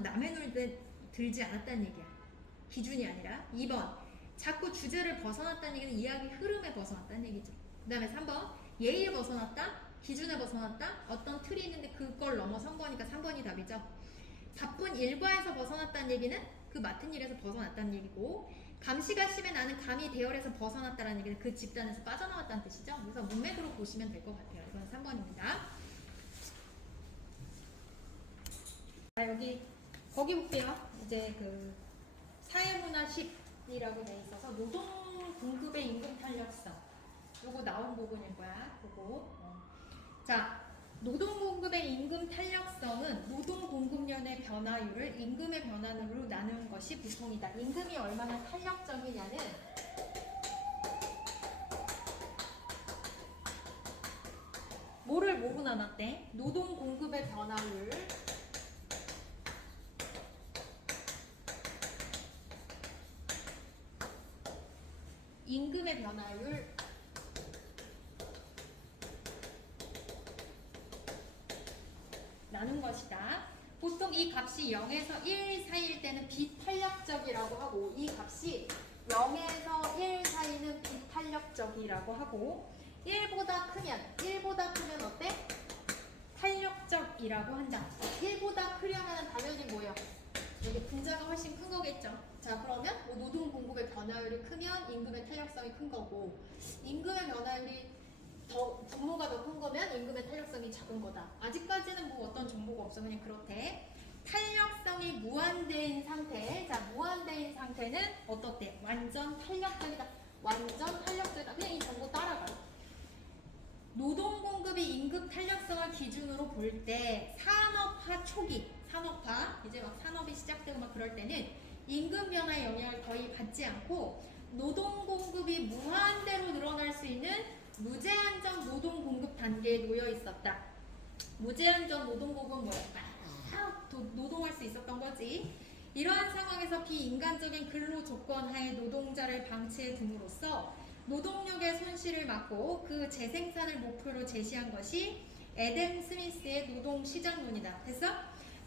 남의 눈에 들지 않았다는 얘기야. 기준이 아니라. 2번. 자꾸 주제를 벗어났다는 얘기는 이야기 흐름에 벗어났다는 얘기죠. 그 다음에 3번. 예의에 벗어났다. 기준에 벗어났다. 어떤 틀이 있는데 그걸 넘어선 거니까 3번이 답이죠. 바쁜 일과에서 벗어났다는 얘기는 그 맡은 일에서 벗어났다는 얘기고, 감시가 심해 나는 감히 대열에서 벗어났다는 얘기는 그 집단에서 빠져나왔다는 뜻이죠. 그래서 문맥으로 보시면 될 것 같아요. 이건 3번입니다. 여기 거기 볼게요. 이제 그 사회문화 10이라고 돼 있어서 노동 공급의 임금 탄력성. 요거 나온 부분일 거야. 요거. 자, 노동 공급의 임금 탄력성은 노동 공급량의 변화율을 임금의 변화율로 나누는 것이 보통이다. 임금이 얼마나 탄력적이냐는 뭐는 어때? 노동 공급의 변화율 임금의 변화율 라는 것이다. 보통 이 값이 0에서 1 사이일 때는 비탄력적이라고 하고 이 값이 0에서 1 사이는 비탄력적이라고 하고 1보다 크면 어때? 탄력적이라고 한다. 1보다 크려면 당연히 뭐예요? 여기 분자가 훨씬 큰 거겠죠. 자, 그러면 뭐 노동 공급의 변화율이 크면 임금의 탄력성이 큰 거고 임금의 변화율이 분모가 더 큰 거면 임금의 탄력성이 작은 거다. 아직까지는 뭐 어떤 정보가 없어. 그냥 그렇대. 탄력성이 무한대인 상태. 자, 무한대인 상태는 어떻대? 완전 탄력적이다. 완전 탄력적이다. 그냥 이 정보 따라가요. 노동 공급이 임금 탄력성을 기준으로 볼 때 산업화 초기, 산업화 이제 막 산업이 시작되고 막 그럴 때는 임금 변화의 영향을 거의 받지 않고 노동 공급이 무한대로 늘어날 수 있는 무제한적 노동 공급 단계에 놓여 있었다. 무제한적 노동 공급은 뭐야? 노동할 수 있었던 거지. 이러한 상황에서 비인간적인 근로 조건 하에 노동자를 방치해 둠으로써 노동력의 손실을 막고 그 재생산을 목표로 제시한 것이 애덤 스미스의 노동시장론이다. 됐어?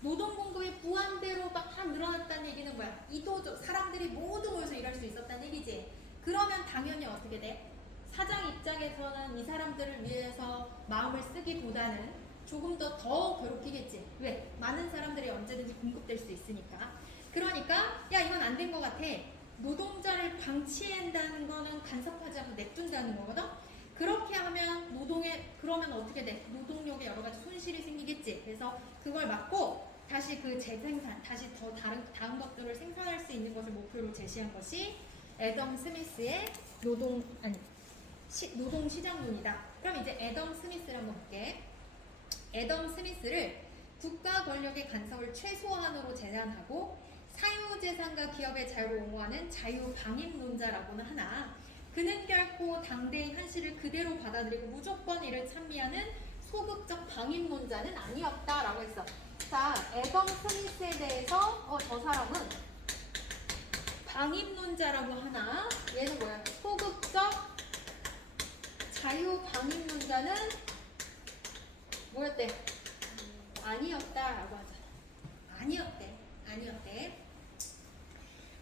노동 공급이 무한대로 막 늘어났다는 얘기는 뭐야? 이도적 사람들이 모두 모여서 일할 수 있었다는 얘기지. 그러면 당연히 어떻게 돼? 사장 입장에서는 이 사람들을 위해서 마음을 쓰기보다는 조금 더 괴롭히겠지. 왜? 많은 사람들이 언제든지 공급될 수 있으니까. 그러니까 야 이건 안 된 것 같아. 노동자를 방치한다는 거는 간섭하지 않고 냅둔다는 거거든. 그렇게 하면 그러면 어떻게 돼? 노동력에 여러 가지 손실이 생기겠지. 그래서 그걸 막고 다시 그 재생산, 다시 더 다른 것들을 생산할 수 있는 것을 목표로 제시한 것이 애덤 스미스의 노동시장론이다. 그럼 이제 애덤 스미스를 한번 볼게. 애덤 스미스를 국가 권력의 간섭을 최소한으로 제한하고 사유재산과 기업의 자유를 옹호하는 자유방임론자라고는 하나 그는 결코 당대의 현실을 그대로 받아들이고 무조건 이를 찬미하는 소극적 방임론자는 아니었다라고 했어. 자, 애덤 스미스에 대해서 저 사람은 방임론자라고 하나 얘는 뭐야? 소극적 자유방임론자는 뭐였대? 아니었다라고 하잖아. 아니었대.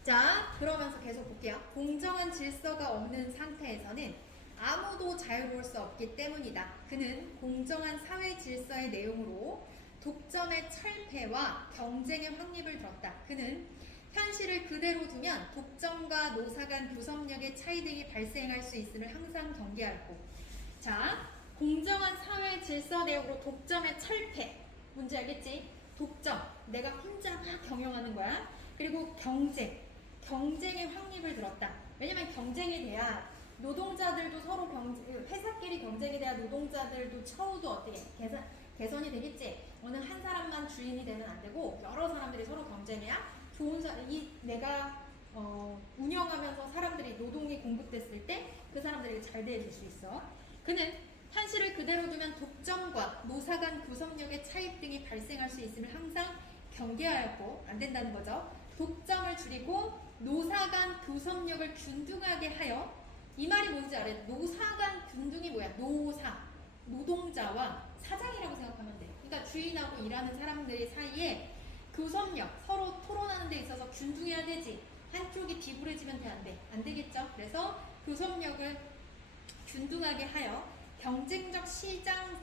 자, 그러면서 계속 볼게요. 공정한 질서가 없는 상태에서는 아무도 자유로울 수 없기 때문이다. 그는 공정한 사회 질서의 내용으로 독점의 철폐와 경쟁의 확립을 들었다. 그는 현실을 그대로 두면 독점과 노사 간 구성력의 차이 등이 발생할 수 있음을 항상 경계하였고, 자, 공정한 사회 질서 내용으로 독점의 철폐. 뭔지 알겠지? 독점. 내가 혼자 막 경영하는 거야. 그리고 경쟁의 확립을 들었다. 왜냐면 경쟁이 돼야 노동자들도 서로 회사끼리 경쟁이 돼야 노동자들도 처우도 어떻게 개선이 되겠지. 어느 한 사람만 주인이 되면 안 되고 여러 사람들이 서로 경쟁해야 좋은 내가 운영하면서 사람들이 노동이 공급됐을 때 그 사람들이 잘 대해줄 수 있어. 그는 현실을 그대로 두면 독점과 노사 간 구성력의 차이 등이 발생할 수 있음을 항상 경계하였고 안 된다는 거죠. 독점을 줄이고 노사 간 구성력을 균등하게 하여 이 말이 뭔지 알아요? 노사 간 균등이 뭐야? 노동자와 사장이라고 생각하면 돼. 그러니까 주인하고 일하는 사람들 사이에 구성력, 서로 토론하는 데 있어서 균등해야 되지. 한쪽이 비굴해지면 안 돼. 안 되겠죠? 그래서 구성력을 균등하게 하여 경쟁적 시장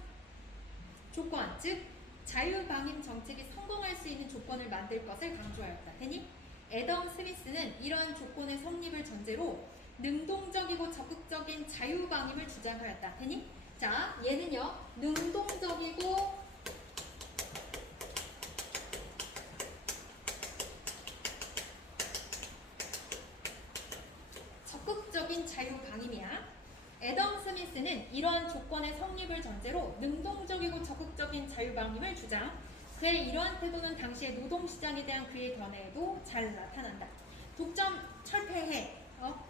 조건, 즉 자유방임 정책이 성공할 수 있는 조건을 만들 것을 강조하였다. 되니? 애덤 스미스는 이러한 조건의 성립을 전제로 능동적이고 적극적인 자유방임을 주장하였다. 되니? 자, 얘는요, 능동적이고 적극적인 자유방임이야. 애덤 스미스는 이러한 조건의 성립을 전제로 능동적이고 적극적인 자유방임을 주장. 그의 이러한 태도는 당시의 노동시장에 대한 그의 견해에도 잘 나타난다. 독점 철폐해,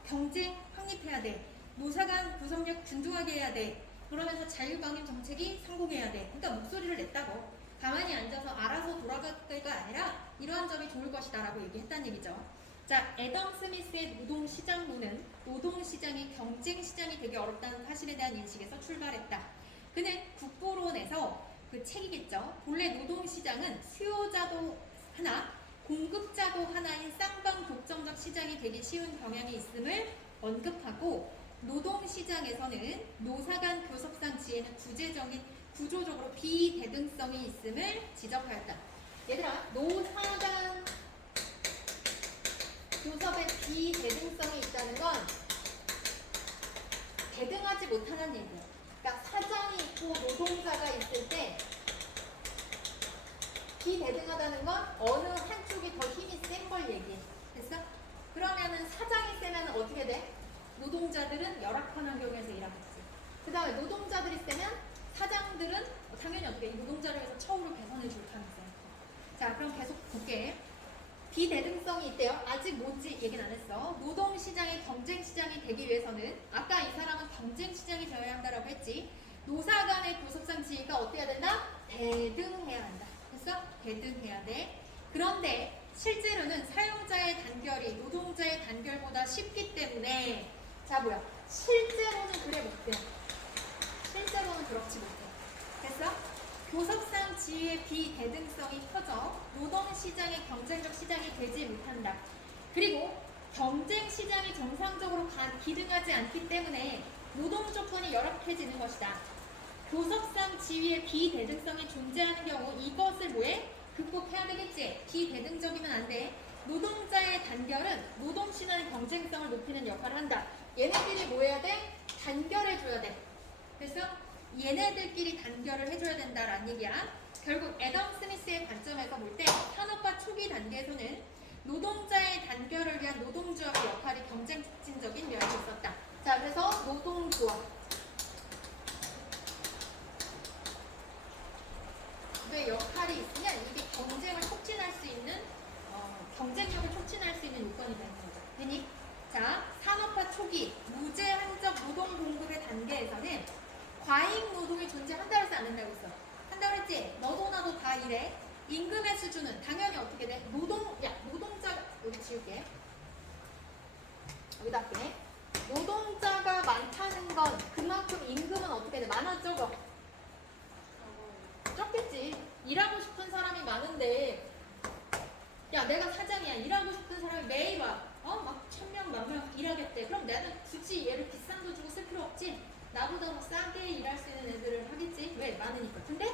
경쟁 확립해야 돼. 노사 간 구성력 균등하게 해야 돼. 그러면서 자율방임 정책이 성공해야 돼. 그러니까 목소리를 냈다고. 가만히 앉아서 알아서 돌아가기가 아니라 이러한 점이 좋을 것이다 라고 얘기했다는 얘기죠. 자, 애덤 스미스의 노동시장론은 노동시장이 경쟁시장이 되게 어렵다는 사실에 대한 인식에서 출발했다. 그는 국보론에서 그 책이겠죠. 본래 노동시장은 수요자도 하나, 공급자도 하나인 쌍방 독점적 시장이 되기 쉬운 경향이 있음을 언급하고 노동시장에서는 노사 간 교섭상 지혜는 구조적으로 비대등성이 있음을 지적하였다. 얘들아, 노사 간 교섭에 비대등성이 있다는 건 대등하지 못하는 얘기예요. 그러니까 사장이 있고 노동자가 있을 때 비대등하다는 건 어느 한쪽이 더 힘이 센 걸 얘기해. 됐어? 그러면은 사장이 세면 어떻게 돼? 노동자들은 열악한 환경에서 일하겠지. 그 다음에 노동자들이 세면 사장들은 당연히 어떻게 노동자를 위해서 처우를 개선해 줄 가능성이 있고. 자, 그럼 계속 볼게. 비대등성이 있대요. 아직 뭔지 얘기는 안 했어. 노동시장이 경쟁시장이 되기 위해서는 아까 이 사람은 경쟁시장이 되어야 한다라고 했지. 노사 간의 교섭상 지위가 어떻게 해야 된다? 대등해야 한다. 됐어? 대등해야 돼. 그런데 실제로는 사용자의 단결이 노동자의 단결보다 쉽기 때문에 자 뭐야? 실제로는 그래 못돼. 실제로는 그렇지 못해. 됐어? 교섭상 지위의 비대등성이 커져 노동시장의 경쟁적 시장이 되지 못한다. 그리고 경쟁시장이 정상적으로 기능하지 않기 때문에 노동 조건이 열악해지는 것이다. 교섭상 지위의 비대등성이 존재하는 경우 이것을 뭐해? 극복해야 되겠지. 비대등적이면 안 돼. 노동자의 단결은 노동시장의 경쟁성을 높이는 역할을 한다. 얘네들이 뭐 해야 돼? 단결해줘야 돼. 그래서 얘네들끼리 단결을 해줘야 된다라는 얘기야. 결국 애덤 스미스의 관점에서 볼 때 산업화 초기 단계에서는 노동자의 단결을 위한 노동조합의 역할이 경쟁 촉진적인 면이 있었다. 자, 그래서 노동조합 의 역할이 있으면 이게 경쟁을 촉진할 수 있는 경쟁력을 촉진할 수 있는 요건이 되는 거죠. 되니? 자, 산업화 초기 무제한적 노동 공급의 단계에서는 과잉 노동이 존재한다고 해서 안 된다고 했어. 한다고 했지? 너도 나도 다 이래. 임금의 수준은 당연히 어떻게 돼? 노동자 여기 지울게. 여기다 할게. 노동자가 많다는 건 그만큼 임금은 어떻게 돼? 많아 적어? 적겠지. 일하고 싶은 사람이 많은데 야 내가 사장이야. 일하고 싶은 사람이 매일 와. 막 1000명, 10,000명 일하겠대. 그럼 나는 굳이 얘를 비싼 돈 주고 쓸 필요 없지. 나보다 더 싸게 일할 수 있는 애들을 하겠지. 왜? 많으니까. 근데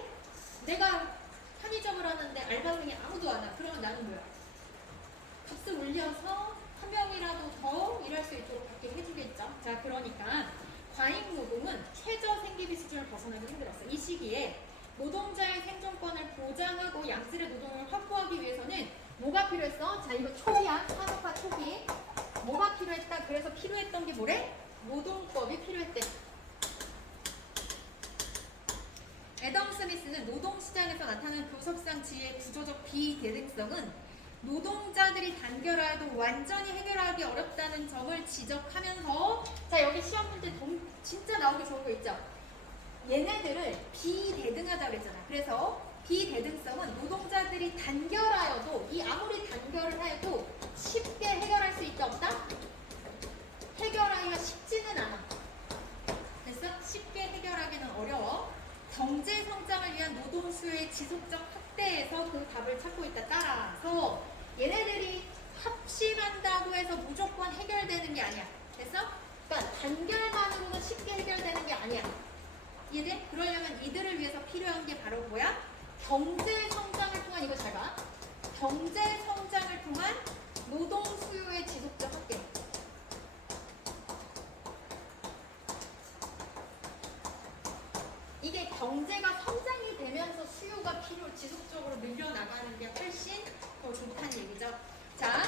내가 편의점을 하는데 알바생이 아무도 안 와. 그러면 나는 뭐야? 값을 올려서 한 명이라도 더 일할 수 있도록 받게 해주겠죠. 자, 그러니까 과잉 노동은 최저 생계비 수준을 벗어나기 힘들었어. 이 시기에 노동자의 생존권을 보장하고 양질의 노동을 확보하기 위해서는 뭐가 필요했어? 자, 이거 초기야. 산업화 초기. 뭐가 필요했다? 그래서 필요했던 게 뭐래? 노동법이 필요했대. 애덤 스미스는 노동시장에서 나타나는 교섭상 지위의 구조적 비대등성은 노동자들이 단결하여도 완전히 해결하기 어렵다는 점을 지적하면서 자, 여기 시험 문제 진짜 나오기 좋은 거 있죠? 얘네들을 비대등하다고 그랬잖아. 그래서 비대등성은 노동자들이 단결하여도 이 아무리 단결을 해도 쉽게 해결할 수 있다 없다? 해결하기가 쉽지는 않아. 됐어? 쉽게 해결하기는 어려워. 경제 성장을 위한 노동 수요의 지속적 확대에서 그 답을 찾고 있다. 따라서 얘네들이 합심한다고 해서 무조건 해결되는 게 아니야. 됐어? 그러니까 단결만으로는 쉽게 해결되는 게 아니야. 이해돼? 그러려면 이들을 위해서 필요한 게 바로 뭐야? 경제 성장을 통한 이거 잘 봐. 경제 성장을 통한 노동 수요의 지속적 확대. 이게 경제가 성장이 되면서 수요가 지속적으로 늘려나가는 게 훨씬 더 좋다는 얘기죠. 자,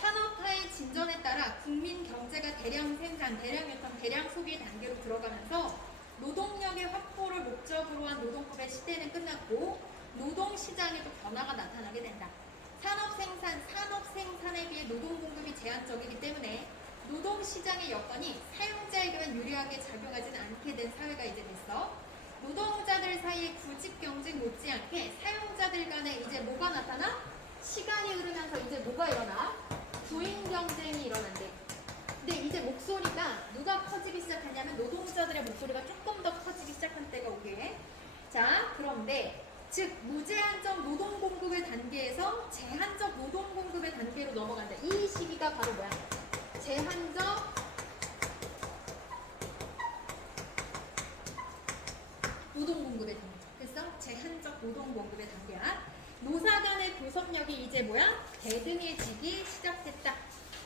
산업화의 진전에 따라 국민 경제가 대량 생산, 대량 유통, 대량 소비 단계로 들어가면서 노동력의 확보를 목적으로 한 노동법의 시대는 끝났고 노동시장에도 변화가 나타나게 된다. 산업 생산에 비해 노동 공급이 제한적이기 때문에 노동시장의 여건이 사용자에게 노동자들은 유리하게 작용하지는 않게 된 사회가 이제 됐어. 노동자들 사이의 구직 경쟁 못지않게 사용자들 간에 이제 뭐가 나타나? 시간이 흐르면서 이제 뭐가 일어나? 부인 경쟁이 일어난대. 근데 이제 목소리가 누가 커지기 시작하냐면 노동자들의 목소리가 조금 더 커지기 시작한 때가 오게. 자, 그런데 즉 무제한적 노동 공급의 단계에서 제한적 노동 공급의 단계로 넘어간다. 이 시기가 바로 뭐야? 제한적 노동 공급의 단계. 됐어? 제한적 노동 공급의 단계야. 노사 간의 교섭력이 이제 뭐야? 대등해지기 시작했다.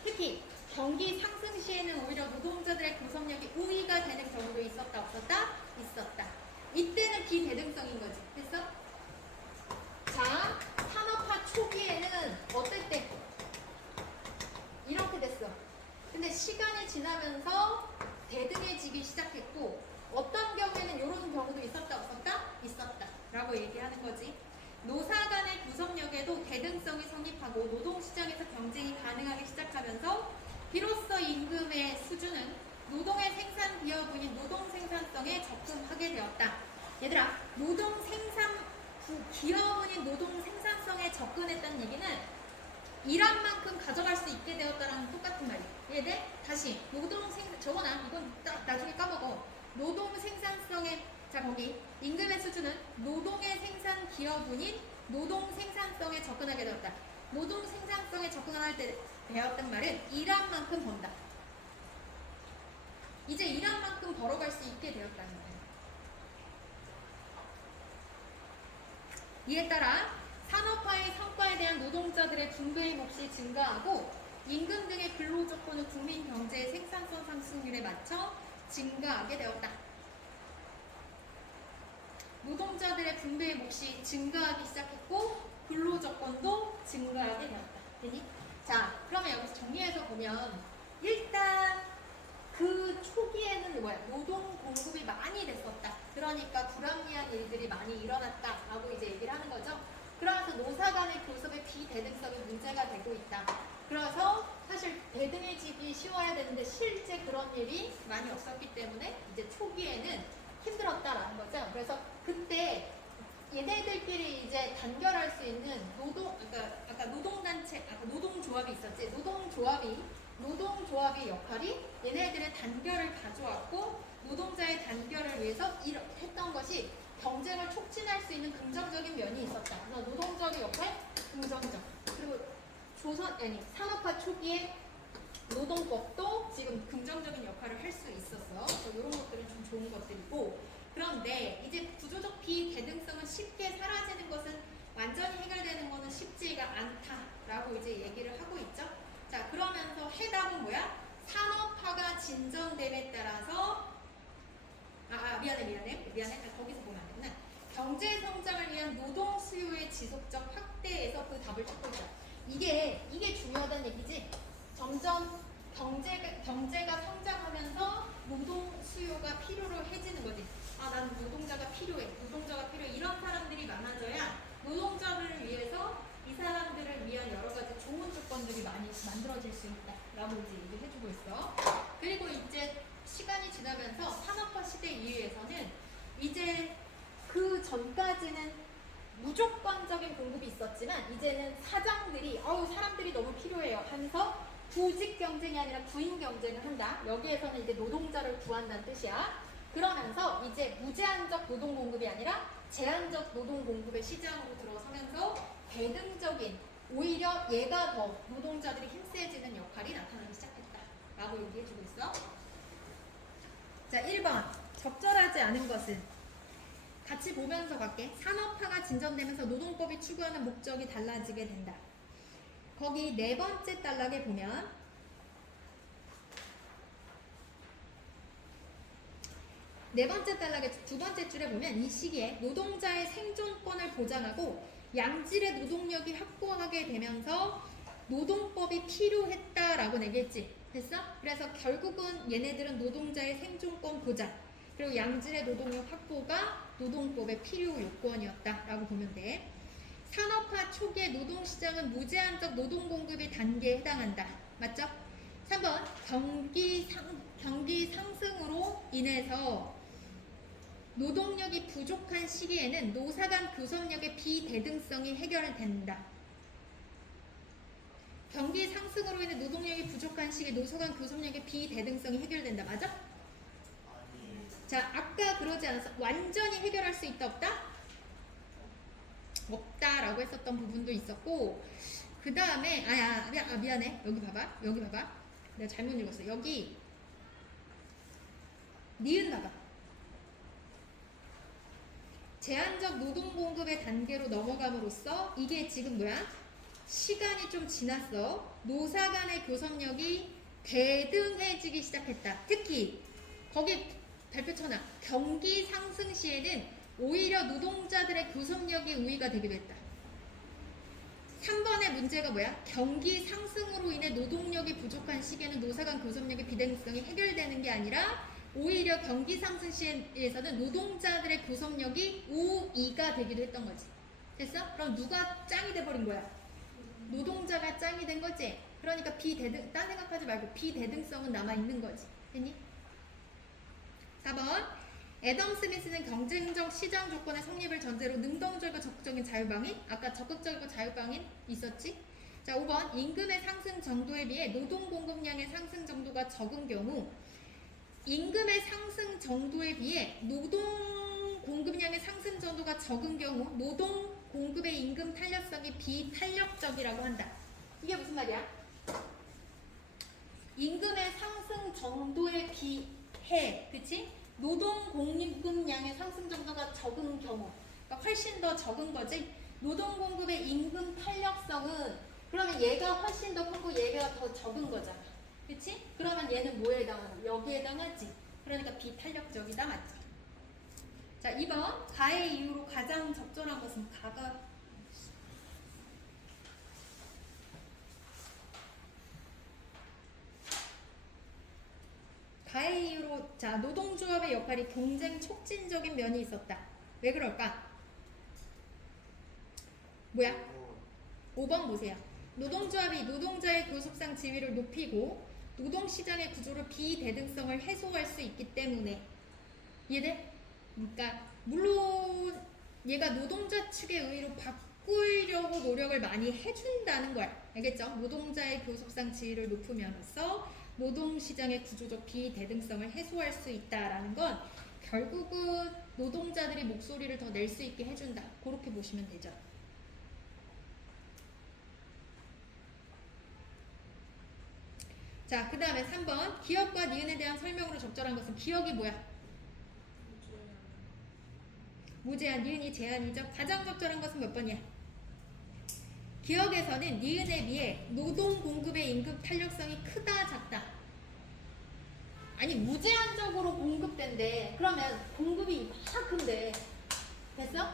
특히 경기 상승 시에는 오히려 노동자들의 교섭력이 우위가 되는 경우도 있었다, 없었다? 있었다. 이때는 비대등성인 거지. 됐어? 자, 산업화 초기에는 어떨 때? 이렇게 됐어. 근데 시간이 지나면서 대등해지기 시작했고, 어떤 경우에는 이런 경우도 있었다, 없었다? 있었다. 라고 얘기하는 거지. 노사 간의 구성력에도 대등성이 성립하고 노동시장에서 경쟁이 가능하기 시작하면서 비로소 임금의 수준은 노동의 생산 기여분인 노동 생산성에 접근하게 되었다. 얘들아, 노동 생산 기여분인 노동 생산성에 접근했다는 얘기는 일한 만큼 가져갈 수 있게 되었다라는 똑같은 말이야. 이해돼? 다시 노동 생산 적어놔. 이건 나중에 까먹어. 노동 생산성의 자 거기 임금의 수준은 노동의 생산 기여분인 노동 생산성에 접근하게 되었다. 노동 생산성에 접근할 때 배웠단 말은 일한 만큼 번다. 이제 일한 만큼 벌어갈 수 있게 되었다는 거예요. 이에 따라 산업화의 성과에 대한 노동자들의 분배의 몫이 증가하고 임금 등의 근로조건은 국민 경제의 생산성 상승률에 맞춰 증가하게 되었다. 노동자들의 분배의 몫이 증가하기 시작했고 근로조건도 증가하게 되었다. 되니? 자, 그러면 여기서 정리해서 보면 일단 그 초기에는 뭐야? 노동 공급이 많이 됐었다. 그러니까 불합리한 일들이 많이 일어났다라고 이제 얘기를 하는 거죠. 그러면서 노사 간의 교섭의 비대등성이 문제가 되고 있다. 그래서 사실 대등해지기 쉬워야 되는데 실제 그런 일이 많이 없었기 때문에 이제 초기에는 힘들었다라는 거죠. 그래서 그때 얘네들끼리 이제 단결할 수 있는 아까 노동단체, 아까 노동조합이 있었지. 노동조합의 역할이 얘네들의 단결을 가져왔고 노동자의 단결을 위해서 했던 것이 경쟁을 촉진할 수 있는 긍정적인 면이 있었다. 그래서 노동조합의 역할 긍정적. 그리고 산업화 초기에 노동법도 지금 긍정적인 역할을 할 수 있었어. 그래서 이런 것들은 좀 좋은 것들이고, 그런데 이제 구조적 비대등성은 쉽게 사라지는 것은 완전히 해결되는 것은 쉽지가 않다라고 이제 얘기를 하고 있죠. 자, 그러면서 해답은 뭐야? 산업화가 진전됨에 따라서 미안해. 거기서 보면 안 되구나. 경제 성장을 위한 노동 수요의 지속적 확대에서 그 답을 찾고 있다. 이게 중요하다는 얘기지. 점점 경제가 성장하면서 노동 수요가 필요로 해지는 거지. 나는 노동자가 필요해. 이런 사람들이 많아져야 노동자들을 위해서 이 사람들을 위한 여러 가지 좋은 조건들이 많이 만들어질 수 있다. 라고 이제 얘기를 해주고 있어. 그리고 이제 시간이 지나면서 산업화 시대 이후에서는 이제 그 전까지는 무조건적인 공급이 있었지만 이제는 사장들이 사람들이 너무 필요해요 하면서 구직 경쟁이 아니라 구인 경쟁을 한다. 여기에서는 이제 노동자를 구한다는 뜻이야. 그러면서 이제 무제한적 노동 공급이 아니라 제한적 노동 공급의 시장으로 들어서면서 대등적인 오히려 얘가 더 노동자들이 힘세지는 역할이 나타나기 시작했다. 라고 얘기해주고 있어. 자, 1번 적절하지 않은 것은 같이 보면서 갈게. 산업화가 진전되면서 노동법이 추구하는 목적이 달라지게 된다. 거기 네 번째 단락에 보면 네 번째 단락의 두 번째 줄에 보면 이 시기에 노동자의 생존권을 보장하고 양질의 노동력이 확보하게 되면서 노동법이 필요했다라고 얘기했지. 됐어? 그래서 결국은 얘네들은 노동자의 생존권 보장 그리고 양질의 노동력 확보가 노동법의 필요 요건이었다라고 보면 돼. 산업화 초기의 노동시장은 무제한적 노동 공급의 단계에 해당한다. 맞죠? 3번 경기 상승으로 인해서 노동력이 부족한 시기에는 노사 간 교섭력의 비대등성이 해결된다. 경기 상승으로 인해 노동력이 부족한 시기에 노사 간 교섭력의 비대등성이 해결된다. 맞아? 아니에요. 자, 아까 그러지 않았어? 완전히 해결할 수 있다 없다? 없다라고 했었던 부분도 있었고, 그 다음에 미안해. 여기 봐봐. 내가 잘못 읽었어. 여기 니은 봐봐. 제한적 노동 공급의 단계로 넘어감으로써 이게 지금 뭐야? 시간이 좀 지났어. 노사 간의 교섭력이 대등해지기 시작했다. 특히 거기 발표 쳐놔. 경기 상승 시에는 오히려 노동자들의 교섭력이 우위가 되기도 했다. 3번의 문제가 뭐야? 경기 상승으로 인해 노동력이 부족한 시기에는 노사 간 교섭력의 비대등성이 해결되는 게 아니라 오히려 경기 상승 시에서는 노동자들의 교섭력이 우위가 되기도 했던 거지. 됐어? 그럼 누가 짱이 돼버린 거야? 노동자가 짱이 된 거지. 그러니까 딴 생각하지 말고 비대등성은 남아있는 거지. 됐니? 4번 애덤 스미스는 경쟁적 시장 조건의 성립을 전제로 능동적이고 적극적인 자유방인, 아까 적극적이고 자유방인 있었지? 자, 5번 임금의 상승 정도에 비해 노동 공급량의 상승 정도가 적은 경우, 임금의 상승 정도에 비해 노동 공급량의 상승 정도가 적은 경우 노동 공급의 임금 탄력성이 비탄력적이라고 한다. 이게 무슨 말이야? 임금의 상승 정도에 비해, 그치? 노동 공급량의 상승 정도가 적은 경우, 그러니까 훨씬 더 적은 거지. 노동 공급의 임금 탄력성은, 그러면 얘가 훨씬 더 크고 얘가 더 적은 거잖아. 그치? 그러면 얘는 뭐에 해당하는? 여기에 해당하지. 그러니까 비탄력적이다. 맞죠? 자, 2번 가의 이유로 가장 적절한 것은 가가 가의 이유로, 자, 노동조합의 역할이 경쟁 촉진적인 면이 있었다. 왜 그럴까? 뭐야? 5번 보세요. 노동조합이 노동자의 교섭상 지위를 높이고 노동시장의 구조로 비대등성을 해소할 수 있기 때문에. 이해돼? 그러니까 물론 얘가 노동자 측의 의의로 바꾸려고 노력을 많이 해준다는 거야. 알겠죠? 노동자의 교섭상 지위를 높음으로써 노동시장의 구조적 비대등성을 해소할 수 있다라는 건 결국은 노동자들이 목소리를 더 낼 수 있게 해준다. 그렇게 보시면 되죠. 자, 그 다음에 3번 기업과 니은에 대한 설명으로 적절한 것은, 기억이 뭐야? 무제한, 니은이 제한이죠. 가장 적절한 것은 몇 번이야? 기억에서는 니은에 비해 노동 공급의 임금 탄력성이 크다 작다? 아니 무제한적으로 공급된대. 그러면 공급이 막 큰데, 됐어?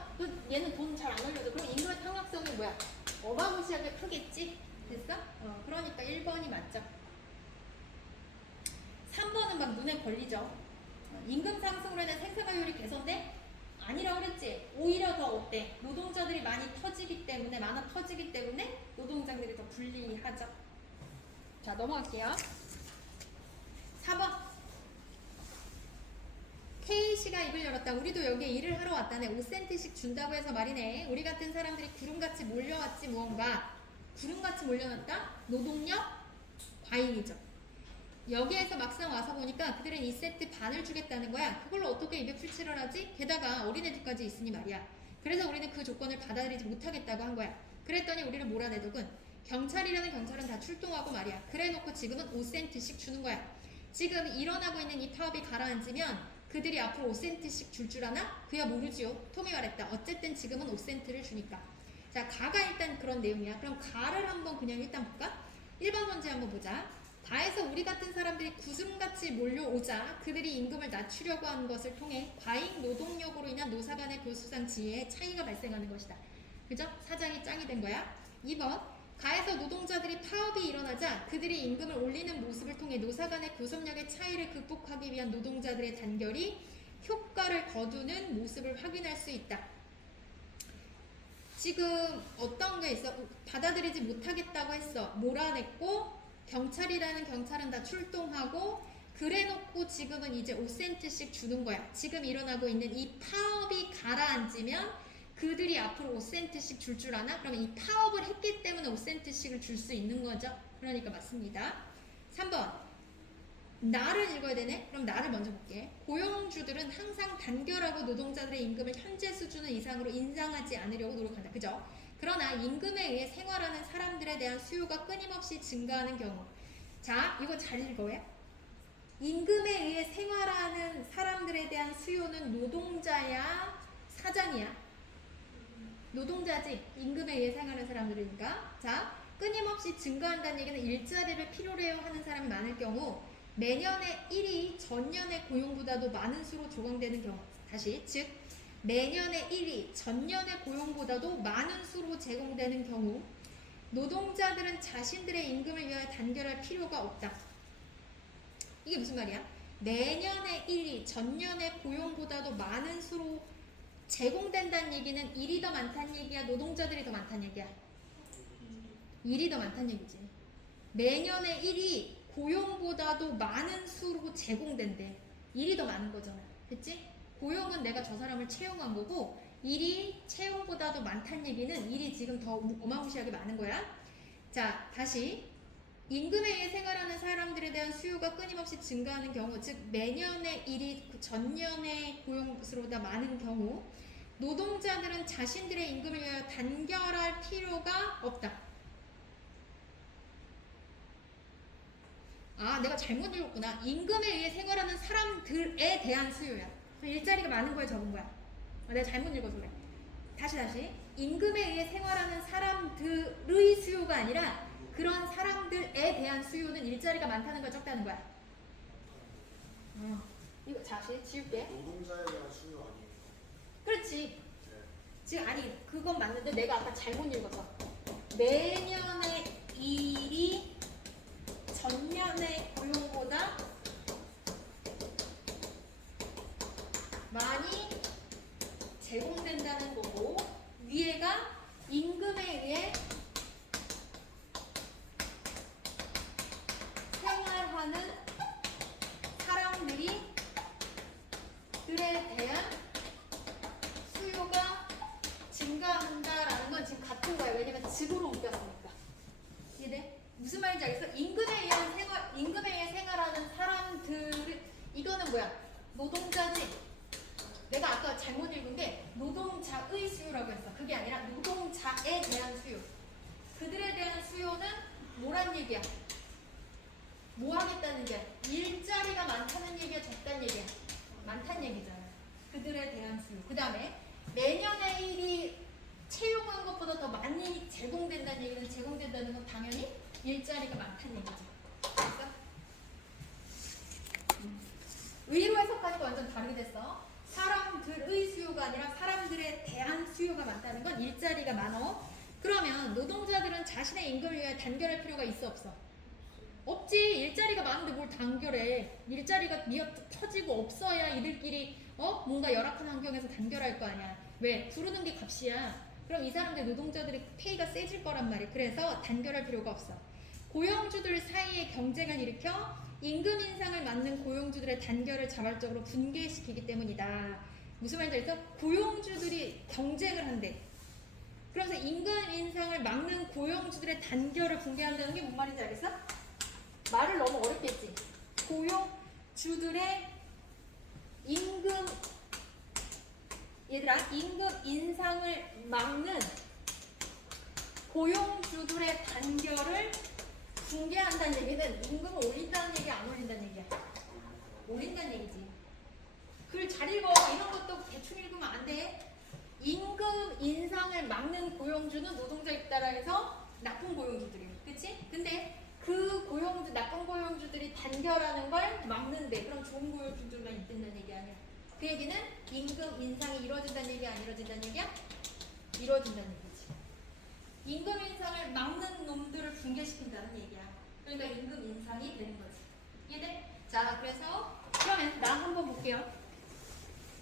얘는 돈 잘 안 올려도 그럼 임금의 탄력성이 뭐야? 어마무시하게 크겠지? 됐어? 그러니까 1번이 맞죠. 3번은 막 눈에 걸리죠. 임금 상승으로 인해 생산화율이 개선돼? 아니라고 그랬지. 오히려 더 어때? 노동자들이 많이 터지기 때문에, 많아 터지기 때문에 노동자들이 더 불리하죠. 자, 넘어갈게요. 4번 K씨가 입을 열었다. 우리도 여기에 일을 하러 왔다네. 5센트씩 준다고 해서 말이네. 우리 같은 사람들이 구름같이 몰려왔지 무언가. 구름같이 몰려왔다? 노동력 과잉이죠. 여기에서 막상 와서 보니까 그들은 2세트 반을 주겠다는 거야. 그걸로 어떻게 207을 하지? 게다가 어린애들까지 있으니 말이야. 그래서 우리는 그 조건을 받아들이지 못하겠다고 한 거야. 그랬더니 우리를 몰아내더군. 경찰이라는 경찰은 다 출동하고 말이야. 그래놓고 지금은 5센트씩 주는 거야. 지금 일어나고 있는 이 파업이 가라앉으면 그들이 앞으로 5센트씩 줄 줄 아나? 그야 모르지요. 톰이 말했다. 어쨌든 지금은 5센트를 주니까. 자, 가가 일단 그런 내용이야. 그럼 가를 한번 그냥 일단 볼까? 1번 문제 한번 보자. 가에서 우리 같은 사람들이 구름같이 몰려오자 그들이 임금을 낮추려고 하는 것을 통해 과잉 노동력으로 인한 노사 간의 교수상 지위에 차이가 발생하는 것이다. 그죠? 사장이 짱이 된 거야. 2번 가에서 노동자들이 파업이 일어나자 그들이 임금을 올리는 모습을 통해 노사 간의 교섭력의 차이를 극복하기 위한 노동자들의 단결이 효과를 거두는 모습을 확인할 수 있다. 지금 어떤 게 있어? 받아들이지 못하겠다고 했어. 몰아냈고 경찰이라는 경찰은 다 출동하고 그래놓고 지금은 이제 5센트씩 주는 거야. 지금 일어나고 있는 이 파업이 가라앉으면 그들이 앞으로 5센트씩 줄 아나? 그러면 이 파업을 했기 때문에 5센트씩을 줄 수 있는 거죠. 그러니까 맞습니다. 3번 나를 읽어야 되네? 그럼 나를 먼저 볼게. 고용주들은 항상 단결하고 노동자들의 임금을 현재 수준 이상으로 인상하지 않으려고 노력한다. 그죠? 그러나 임금에 의해 생활하는 사람들에 대한 수요가 끊임없이 증가하는 경우. 자, 이거 잘 읽어요. 임금에 의해 생활하는 사람들에 대한 수요는 노동자야, 사장이야? 노동자지. 임금에 의해 생활하는 사람들이니까. 자, 끊임없이 증가한다는 얘기는 일자리를 필요로 해야 하는 사람이 많을 경우 매년의 1위 전년의 고용보다도 많은 수로 조정되는 경우. 다시, 즉 매년의 1위 전년의 고용보다도 많은 수로 제공되는 경우 노동자들은 자신들의 임금을 위하여 단결할 필요가 없다. 이게 무슨 말이야? 매년의 1위 전년의 고용보다도 많은 수로 제공된다는 얘기는 일이 더 많다는 얘기야? 노동자들이 더 많다는 얘기야? 일이 더 많다는 얘기지. 매년의 1위 고용보다도 많은 수로 제공된대. 일이 더 많은 거잖아. 그치? 고용은 내가 저 사람을 채용한 거고 일이 채용보다도 많다는 얘기는 일이 지금 더 어마무시하게 많은 거야. 자, 다시 임금에 의해 생활하는 사람들에 대한 수요가 끊임없이 증가하는 경우, 즉 매년의 일이 전년의 고용수보다 많은 경우 노동자들은 자신들의 임금을 위하여 단결할 필요가 없다. 아, 내가 잘못 읽었구나. 임금에 의해 생활하는 사람들에 대한 수요야. 일자리가 많은 거야, 적은 거야? 아, 내가 잘못 읽어서 그래. 다시. 임금에 의해 생활하는 사람들의 수요가 아니라 그런 사람들에 대한 수요는 일자리가 많다는 거야, 적다는 거야? 이거 다시 지울게. 노동자에 대한 수요 아니에요? 그렇지. 네. 지금 아니, 그건 맞는데 내가 아까 잘못 읽어서. 매년의 일이 전년의 고용보다 많이 제공된다는 거고 위에가 임금에 의해 생활하는 사람들에 대한 수요가 증가한다라는 건 지금 같은 거야. 왜냐면 즙으로 옮겼으니까. 이해돼? 무슨 말인지 알겠어? 임금에 의해 생활하는 사람들, 이거는 뭐야? 노동자지. 내가 아까 잘못 읽은 게 노동자의 수요라고 했어. 그게 아니라 노동자에 대한 수요. 그들에 대한 수요는 뭐란 얘기야? 뭐 하겠다는 얘기야? 일자리가 많다는 얘기야, 적다는 얘기야? 많다는 얘기잖아. 그들에 대한 수요. 그 다음에 매년의 일이 채용한 것보다 더 많이 제공된다는 얘기는, 제공된다는 건 당연히 일자리가 많다는 얘기지. 알았어? 의로 해석하니까 완전 다르게 됐어. 사람들의 수요가 아니라 사람들에 대한 수요가 많다는 건 일자리가 많어. 그러면 노동자들은 자신의 임금을 위해 단결할 필요가 있어, 없어? 없지. 일자리가 많은데 뭘 단결해. 일자리가 터지고 없어야 이들끼리 뭔가 열악한 환경에서 단결할 거 아니야. 왜? 부르는 게 값이야. 그럼 이 사람들 노동자들의 페이가 세질 거란 말이야. 그래서 단결할 필요가 없어. 고용주들 사이에 경쟁을 일으켜 임금 인상을 막는 고용주들의 단결을 자발적으로 붕괴시키기 때문이다. 무슨 말인지 알겠어? 고용주들이 경쟁을 한대. 그래서 임금 인상을 막는 고용주들의 단결을 붕괴한다는 게 뭔 말인지 알겠어? 말을 너무 어렵게 했지. 고용주들의 임금 인상을 막는 고용주들의 단결을 붕괴한다는 얘기는 임금을 올린다는 얘기야, 안 올린다는 얘기야? 올린다는 얘기지. 글 잘 읽어. 이런 것도 대충 읽으면 안 돼. 임금 인상을 막는 고용주는 노동자 입다라 해서 나쁜 고용주들이에요. 그치? 근데 그 나쁜 고용주들이 단결하는 걸 막는데, 그럼 좋은 고용주들만 있다는 얘기 아니야. 그 얘기는 임금 인상이 이루어진다는 얘기야, 안 이루어진다는 얘기야? 이루어진다는 얘기지. 임금 인상을 막는 놈들을 붕괴시킨다는 얘기야. 그러니까 임금 인상이 되는 거지. 이해돼? 자, 그래서 그러면 나 한번 볼게요.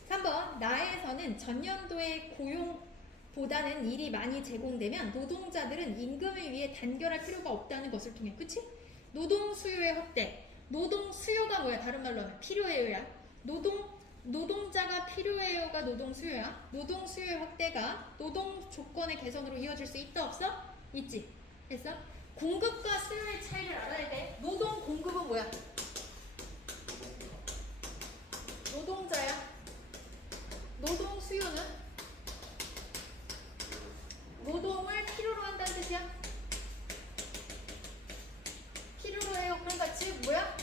3번, 나에서는 전년도의 고용보다는 일이 많이 제공되면 노동자들은 임금을 위해 단결할 필요가 없다는 것을 통해. 그치? 노동 수요의 확대. 노동 수요가 뭐야? 다른 말로 하면 필요해요야. 노동자가 필요해요가 노동 수요야. 노동 수요의 확대가 노동 조건의 개선으로 이어질 수 있다 없어? 있지. 됐어? 공급과 수요의 차이를 알아야 돼. 노동 공급은 뭐야? 노동자야. 노동 수요는 노동을 필요로 한다는 뜻이야. 필요로 해요. 그러니까 즉 뭐야?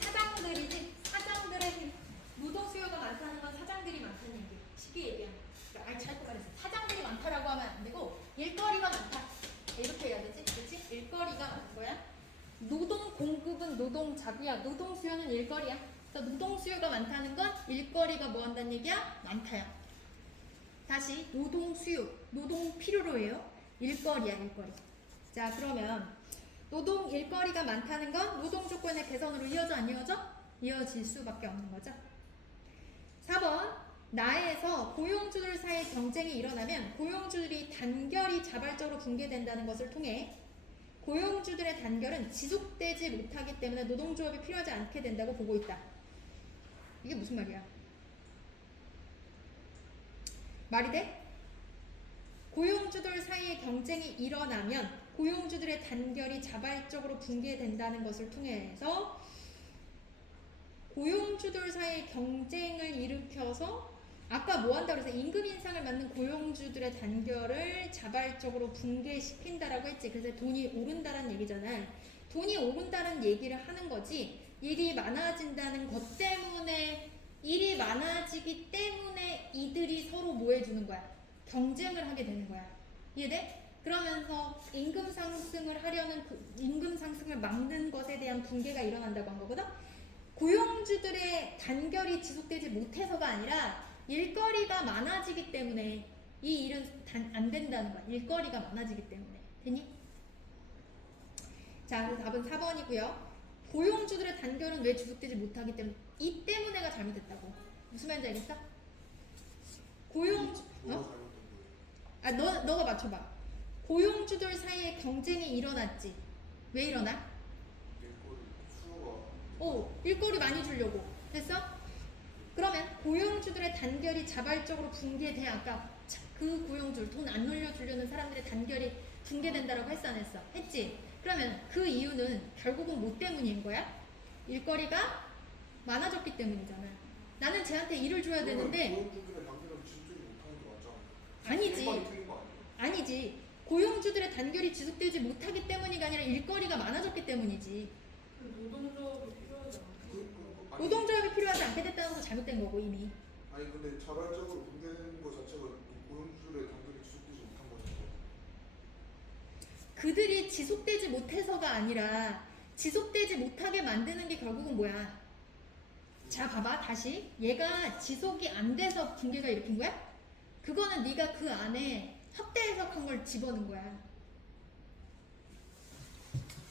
사장들이지. 사장들의 힘. 노동 수요가 많다는 건 사장들이 많다는 얘기. 쉽게 얘기하면. 그러니까 잘못 말했어. 사장들이 많다라고 하면 안 되고 일거리가 많다. 이렇게 해야 되지. 그렇지? 일거리가 많은 거야. 노동 공급은 노동자고야. 노동 수요는 일거리야. 그래서 노동 수요가 많다는 건 일거리가 뭐 한다는 얘기야? 많다야. 다시 노동 수요, 노동 필요로 해요. 일거리야, 일거리. 자, 그러면 노동 일거리가 많다는 건 노동 조건의 개선으로 이어져 안 이어져? 이어질 수밖에 없는 거죠. 4번 나에서 고용주들 사이 경쟁이 일어나면 고용주들이 단결이 자발적으로 붕괴된다는 것을 통해 고용주들의 단결은 지속되지 못하기 때문에 노동조합이 필요하지 않게 된다고 보고 있다. 이게 무슨 말이야? 말이 돼? 고용주들 사이의 경쟁이 일어나면 고용주들의 단결이 자발적으로 붕괴된다는 것을 통해서 고용주들 사이의 경쟁을 일으켜서 아까 뭐 한다고 그래서 임금 인상을 맞는 고용주들의 단결을 자발적으로 붕괴시킨다라고 했지. 그래서 돈이 오른다는 얘기잖아. 돈이 오른다는 얘기를 하는 거지. 일이 많아진다는 것 때문에 일이 많아지기 때문에 이들이 서로 뭐 해주는 거야? 경쟁을 하게 되는 거야. 이해돼? 그러면서 임금 상승을 하려는 임금 상승을 막는 것에 대한 붕괴가 일어난다고 한 거거든? 고용주들의 단결이 지속되지 못해서가 아니라 일거리가 많아지기 때문에 이 일은 안 된다는 거야. 일거리가 많아지기 때문에. 되니? 자, 그래서 답은 4번이고요. 고용주들의 단결은 왜 지속되지 못하기 때문에 이 때문에가 잘못됐다고. 무슨 말인지 알겠어? 고용주 너가 맞춰봐. 고용주들 사이에 경쟁이 일어났지. 왜 일어나? 일거리 많이 주려고. 됐어? 그러면 고용주들의 단결이 자발적으로 붕괴돼. 아까 그 고용주들 돈 안 올려주려는 사람들의 단결이 붕괴된다라고 했어 안 했어? 했지? 그러면 그 이유는 결국은 뭐 때문인 거야? 일거리가 많아졌기 때문이잖아. 나는 쟤한테 일을 줘야 되는데 고용주들의 단결을 지속되지 못하는 게 맞잖아. 아니지. 아니지. 고용주들의 단결이 지속되지 못하기 때문이가 아니라 일거리가 많아졌기 때문이지. 노동조합이 필요하지 않고. 노동조합이 필요하지 않게 됐다는 건 잘못된 거고 이미. 아니 근데 자발적으로 붕괴되는 것 자체가 고용주들의 단결이 지속되지 못한 거잖아요. 그들이 지속되지 못해서가 아니라 지속되지 못하게 만드는 게 결국은 뭐야? 자, 봐봐. 다시. 얘가 지속이 안 돼서 붕괴가 일으킨 거야? 그거는 네가 그 안에 확대 해석한 걸 집어넣은 거야.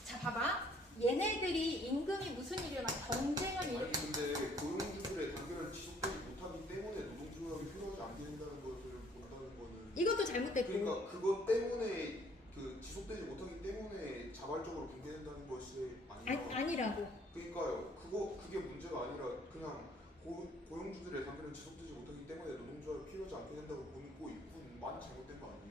자, 봐봐. 얘네들이 임금이 무슨 일이야? 막 경쟁을 아니 근데 고용주들의 단결을 지속되지 못하기 때문에 노동조합이 필요하지 않게 된다는 것을 본다는 거는 이것도 잘못됐고. 그러니까 그것 때문에 그 지속되지 못하기 때문에 자발적으로 붕괴된다는 것이 아니라고. 그러니까요. 그게 문제가 아니라 그냥 고용주들의 단결은 지속되지 못하기 때문에 노동조합이 필요하지 않게 된다고 보고 있군. 많이 잘못된 거 아니에요?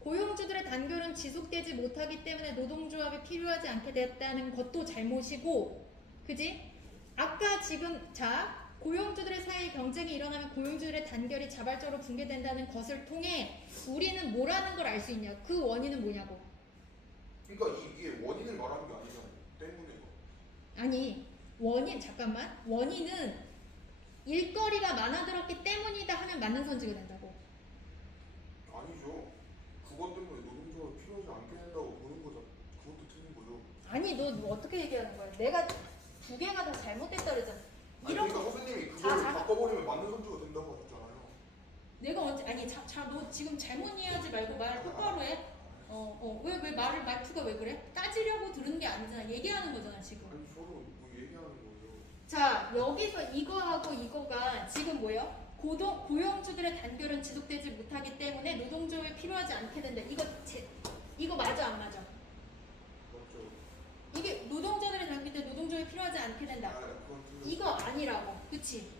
고용주들의 단결은 지속되지 못하기 때문에 노동조합이 필요하지 않게 됐다는 것도 잘못이고, 그지? 아까 지금 자 고용주들의 사이에 경쟁이 일어나면 고용주들의 단결이 자발적으로 붕괴된다는 것을 통해 우리는 뭐라는 걸 알 수 있냐? 그 원인은 뭐냐고? 그러니까 이게 원인을 말하는 게 아니잖아요. 때문에. 아니 잠깐만. 원인은 일거리가 많아들었기 때문이다 하면 맞는 선지가 된다고. 아니죠. 그것 때문에 노동조합이 필요하지 않게 된다고 보는 거죠. 그것도 틀린 거죠. 아니 너 어떻게 얘기하는 거야? 내가 두 개가 다 잘못됐다 그랬잖아. 아니 이런 그러니까 거 선생님이 그걸 자. 바꿔버리면 맞는 선지가 된다고 하셨잖아요. 내가 언제 아니 너 지금 잘못 이해하지 말고 말 똑바로 해. 왜 말투가 왜 그래? 따지려고 들은 게 아니잖아. 얘기하는 거잖아 지금. 아니 저는 뭐 얘기하는 거죠. 자, 여기서 이거하고 이거가 지금 뭐예요? 고용주들의 단결은 지속되지 못하기 때문에 노동조합이 필요하지 않게 된다. 이거 맞아 안 맞아? 맞죠. 이게 노동자들의 단결 때 노동조합이 필요하지 않게 된다. 그건 틀렸어. 이거 아니라고. 그치?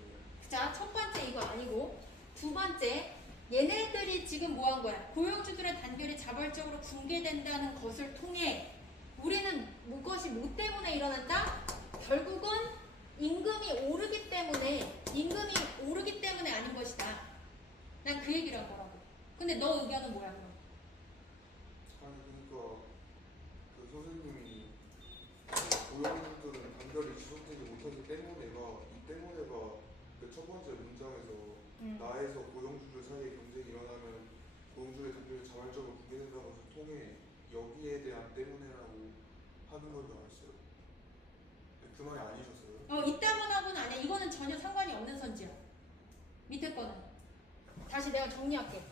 자, 첫 번째 이거 아니고, 두 번째, 얘네들이 지금 뭐 한 거야? 고용주들의 단결이 자발적으로 붕괴된다는 것을 통해 우리는 무엇이 뭐 때문에 일어난다? 결국은 임금이 오르기 때문에 아닌 것이다. 난 그 얘기를 한 거라고. 근데 너 의견은 뭐야, 그럼? 아니 그러니까 그 선생님이 고용주들은 단결이 지속되지 못하기 때문에가 이 때문에가 그 첫 번째 문장에서 나에서 고용주들 사이에 경쟁이 일어나면 고용주의 단결이 자발적으로 붕괴된다는 것을 통해 여기에 대한 때문에라고 하는 걸 알았어요. 그 말이 아니셨어요? 이따만하고는 아니야. 이거는 전혀 상관이 없는 선지야. 밑에 거는. 다시 내가 정리할게.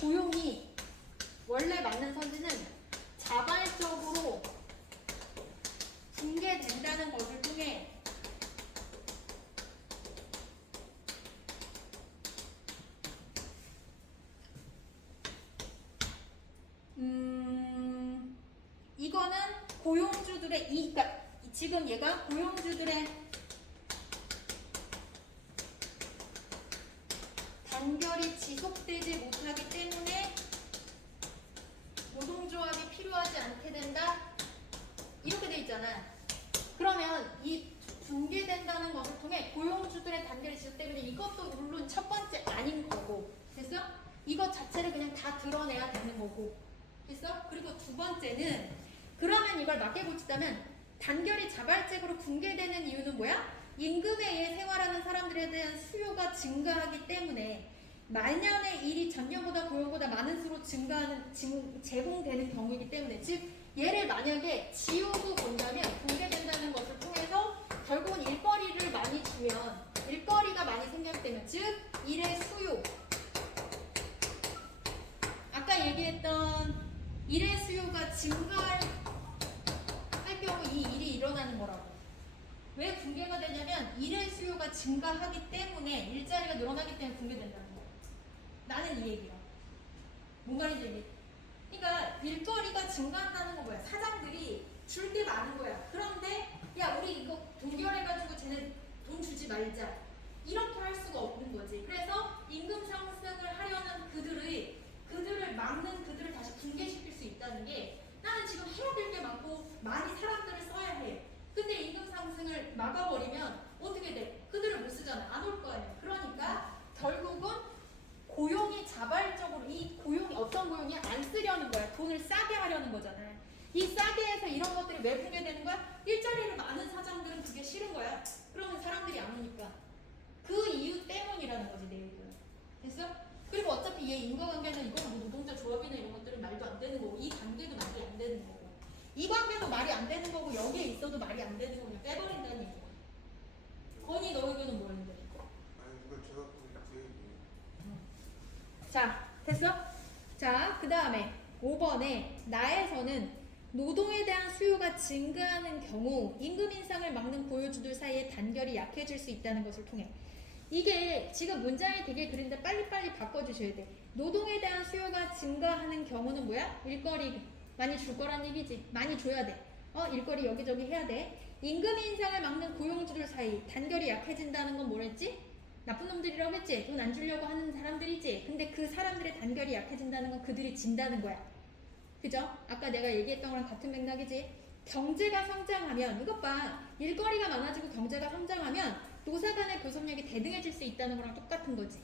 고용이 원래 맞는 선지는 자발적으로 붕괴된다는 것을 통해 이거는 고용주들의 그러니까 지금 얘가 고용주들의 단결이 지속되지 못하기 때문에 노동조합이 필요하지 않게 된다. 이렇게 돼 있잖아. 그러면 이 붕괴된다는 것을 통해 고용주들의 단결이 지속되면 이것도 물론 첫 번째 아닌 거고, 됐어? 이것 자체를 그냥 다 드러내야 되는 거고, 됐어? 그리고 두 번째는 그러면 이걸 맞게 고치자면 단결이 자발적으로 붕괴되는 이유는 뭐야? 임금에 의해 생활하는 사람들에 대한 수요가 증가하기 때문에 말년의 일이 전년보다 고용보다 많은 수로 제공되는 경우이기 때문에, 즉 얘를 만약에 지우고 본다면 붕괴된다는 것을 통해서 결국은 일거리를 많이 주면 일거리가 많이 생기게 되면, 즉 일의 수요, 아까 얘기했던 일의 수요가 증가할 경우 이 일이 일어나는 거라고. 왜 붕괴가 되냐면 일의 수요가 증가하기 때문에, 일자리가 늘어나기 때문에 붕괴된다는 거야. 나는 이 얘기야. 뭔 말인지 얘기해. 그러니까 일거리가 증가한다는 건 뭐야? 사장들이 줄 게 많은 거야. 그런데 야 우리 이거 동결해가지고 쟤네 돈 주지 말자, 이렇게 할 수가 없는 거지. 그래서 임금 상승을 하려는 그들을 막는, 그들을 다시 붕괴시킬 수 있다는 게, 나는 지금 해야 될 게 많고 많이 사람들을 써야 해. 근데 임금 상승을 막아버리면 어떻게 돼? 그들을 못 쓰잖아. 안 올 거 아니야. 그러니까 결국은 고용이 자발적으로, 이 고용이 어떤 고용이 안 쓰려는 거야. 돈을 싸게 하려는 거잖아. 이 싸게 해서 이런 것들이 왜 붕괴되는 거야? 일자리를 많은 사장들은 그게 싫은 거야. 그러면 사람들이 안 오니까. 그 이유 때문이라는 거지, 내 얘기는. 됐어? 그리고 어차피 얘 인과관계는 이거는 뭐 노동자 조합이나 이런 것들은 말도 안 되는 거고, 이 관계도 말이 안 되는 거고, 이 관계도 말이 안 되는 거고, 여기에 있어도 말이 안 되는 거고, 빼버린다는 얘기야. 건이 너 의견은 뭐였는데? 아니 그걸 제가 그 얘기. 자, 됐어? 자, 그 다음에 5번에 나에서는 노동에 대한 수요가 증가하는 경우 임금 인상을 막는 고용주들 사이의 단결이 약해질 수 있다는 것을 통해, 이게 지금 문장이 되게 그린데 빨리빨리 바꿔주셔야 돼. 노동에 대한 수요가 증가하는 경우는 뭐야? 일거리 많이 줄 거란 얘기지. 많이 줘야 돼. 일거리 여기저기 해야 돼. 임금 인상을 막는 고용주들 사이 단결이 약해진다는 건 뭐랬지? 나쁜 놈들이라고 했지? 돈 안 주려고 하는 사람들이지? 근데 그 사람들의 단결이 약해진다는 건 그들이 진다는 거야. 그죠? 아까 내가 얘기했던 거랑 같은 맥락이지? 경제가 성장하면, 이것 봐. 일거리가 많아지고 경제가 성장하면 노사 간의 교섭력이 대등해질 수 있다는 거랑 똑같은 거지.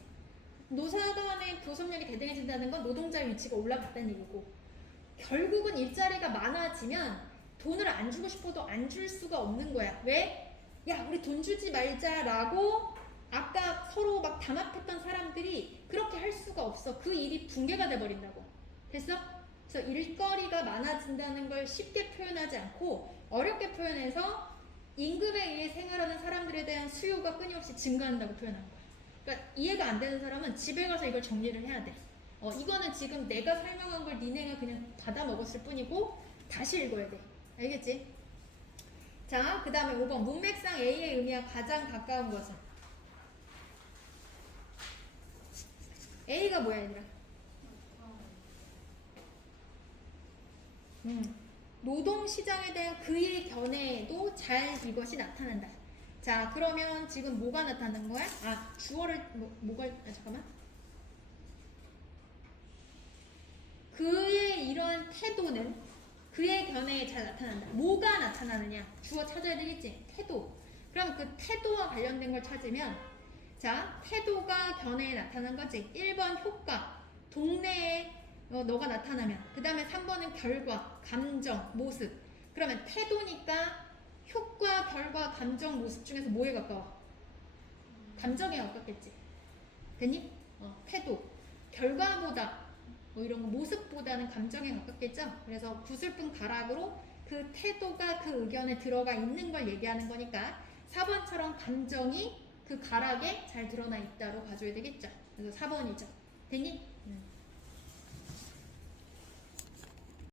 노사 간의 교섭력이 대등해진다는 건 노동자의 위치가 올라갔다는 얘기고, 결국은 일자리가 많아지면 돈을 안 주고 싶어도 안 줄 수가 없는 거야. 왜? 야 우리 돈 주지 말자라고 아까 서로 막 담합했던 사람들이 그렇게 할 수가 없어. 그 일이 붕괴가 돼버린다고. 됐어? 그래서 일거리가 많아진다는 걸 쉽게 표현하지 않고 어렵게 표현해서 임금에 의해 생활하는 사람들에 대한 수요가 끊임없이 증가한다고 표현한 거야. 그러니까 이해가 안 되는 사람은 집에 가서 이걸 정리를 해야 돼. 이거는 지금 내가 설명한 걸 니네가 그냥 받아 먹었을 뿐이고 다시 읽어야 돼. 알겠지? 자, 그 다음에 5번. 문맥상 A의 의미와 가장 가까운 것은? A가 뭐야, 얘들아? 노동시장에 대한 그의 견해에도 잘 이것이 나타난다. 자, 그러면 지금 뭐가 나타나는 거야? 아, 주어를 잠깐만. 그의 이러한 태도는 그의 견해에 잘 나타난다. 뭐가 나타나느냐? 주어 찾아야 되겠지? 태도. 그럼 그 태도와 관련된 걸 찾으면, 자, 태도가 견해에 나타난 거지. 1번 효과, 동네에 너가 나타나면. 그 다음에 3번은 결과, 감정, 모습. 그러면 태도니까 효과, 결과, 감정, 모습 중에서 뭐에 가까워? 감정에 가깝겠지. 됐니? 태도. 결과보다 이런 거 모습보다는 감정에 가깝겠죠. 그래서 구슬픈 가락으로 그 태도가 그 의견에 들어가 있는 걸 얘기하는 거니까 4번처럼 감정이 그 가락에 잘 드러나 있다로 봐줘야 되겠죠. 그래서 4번이죠. 됐니?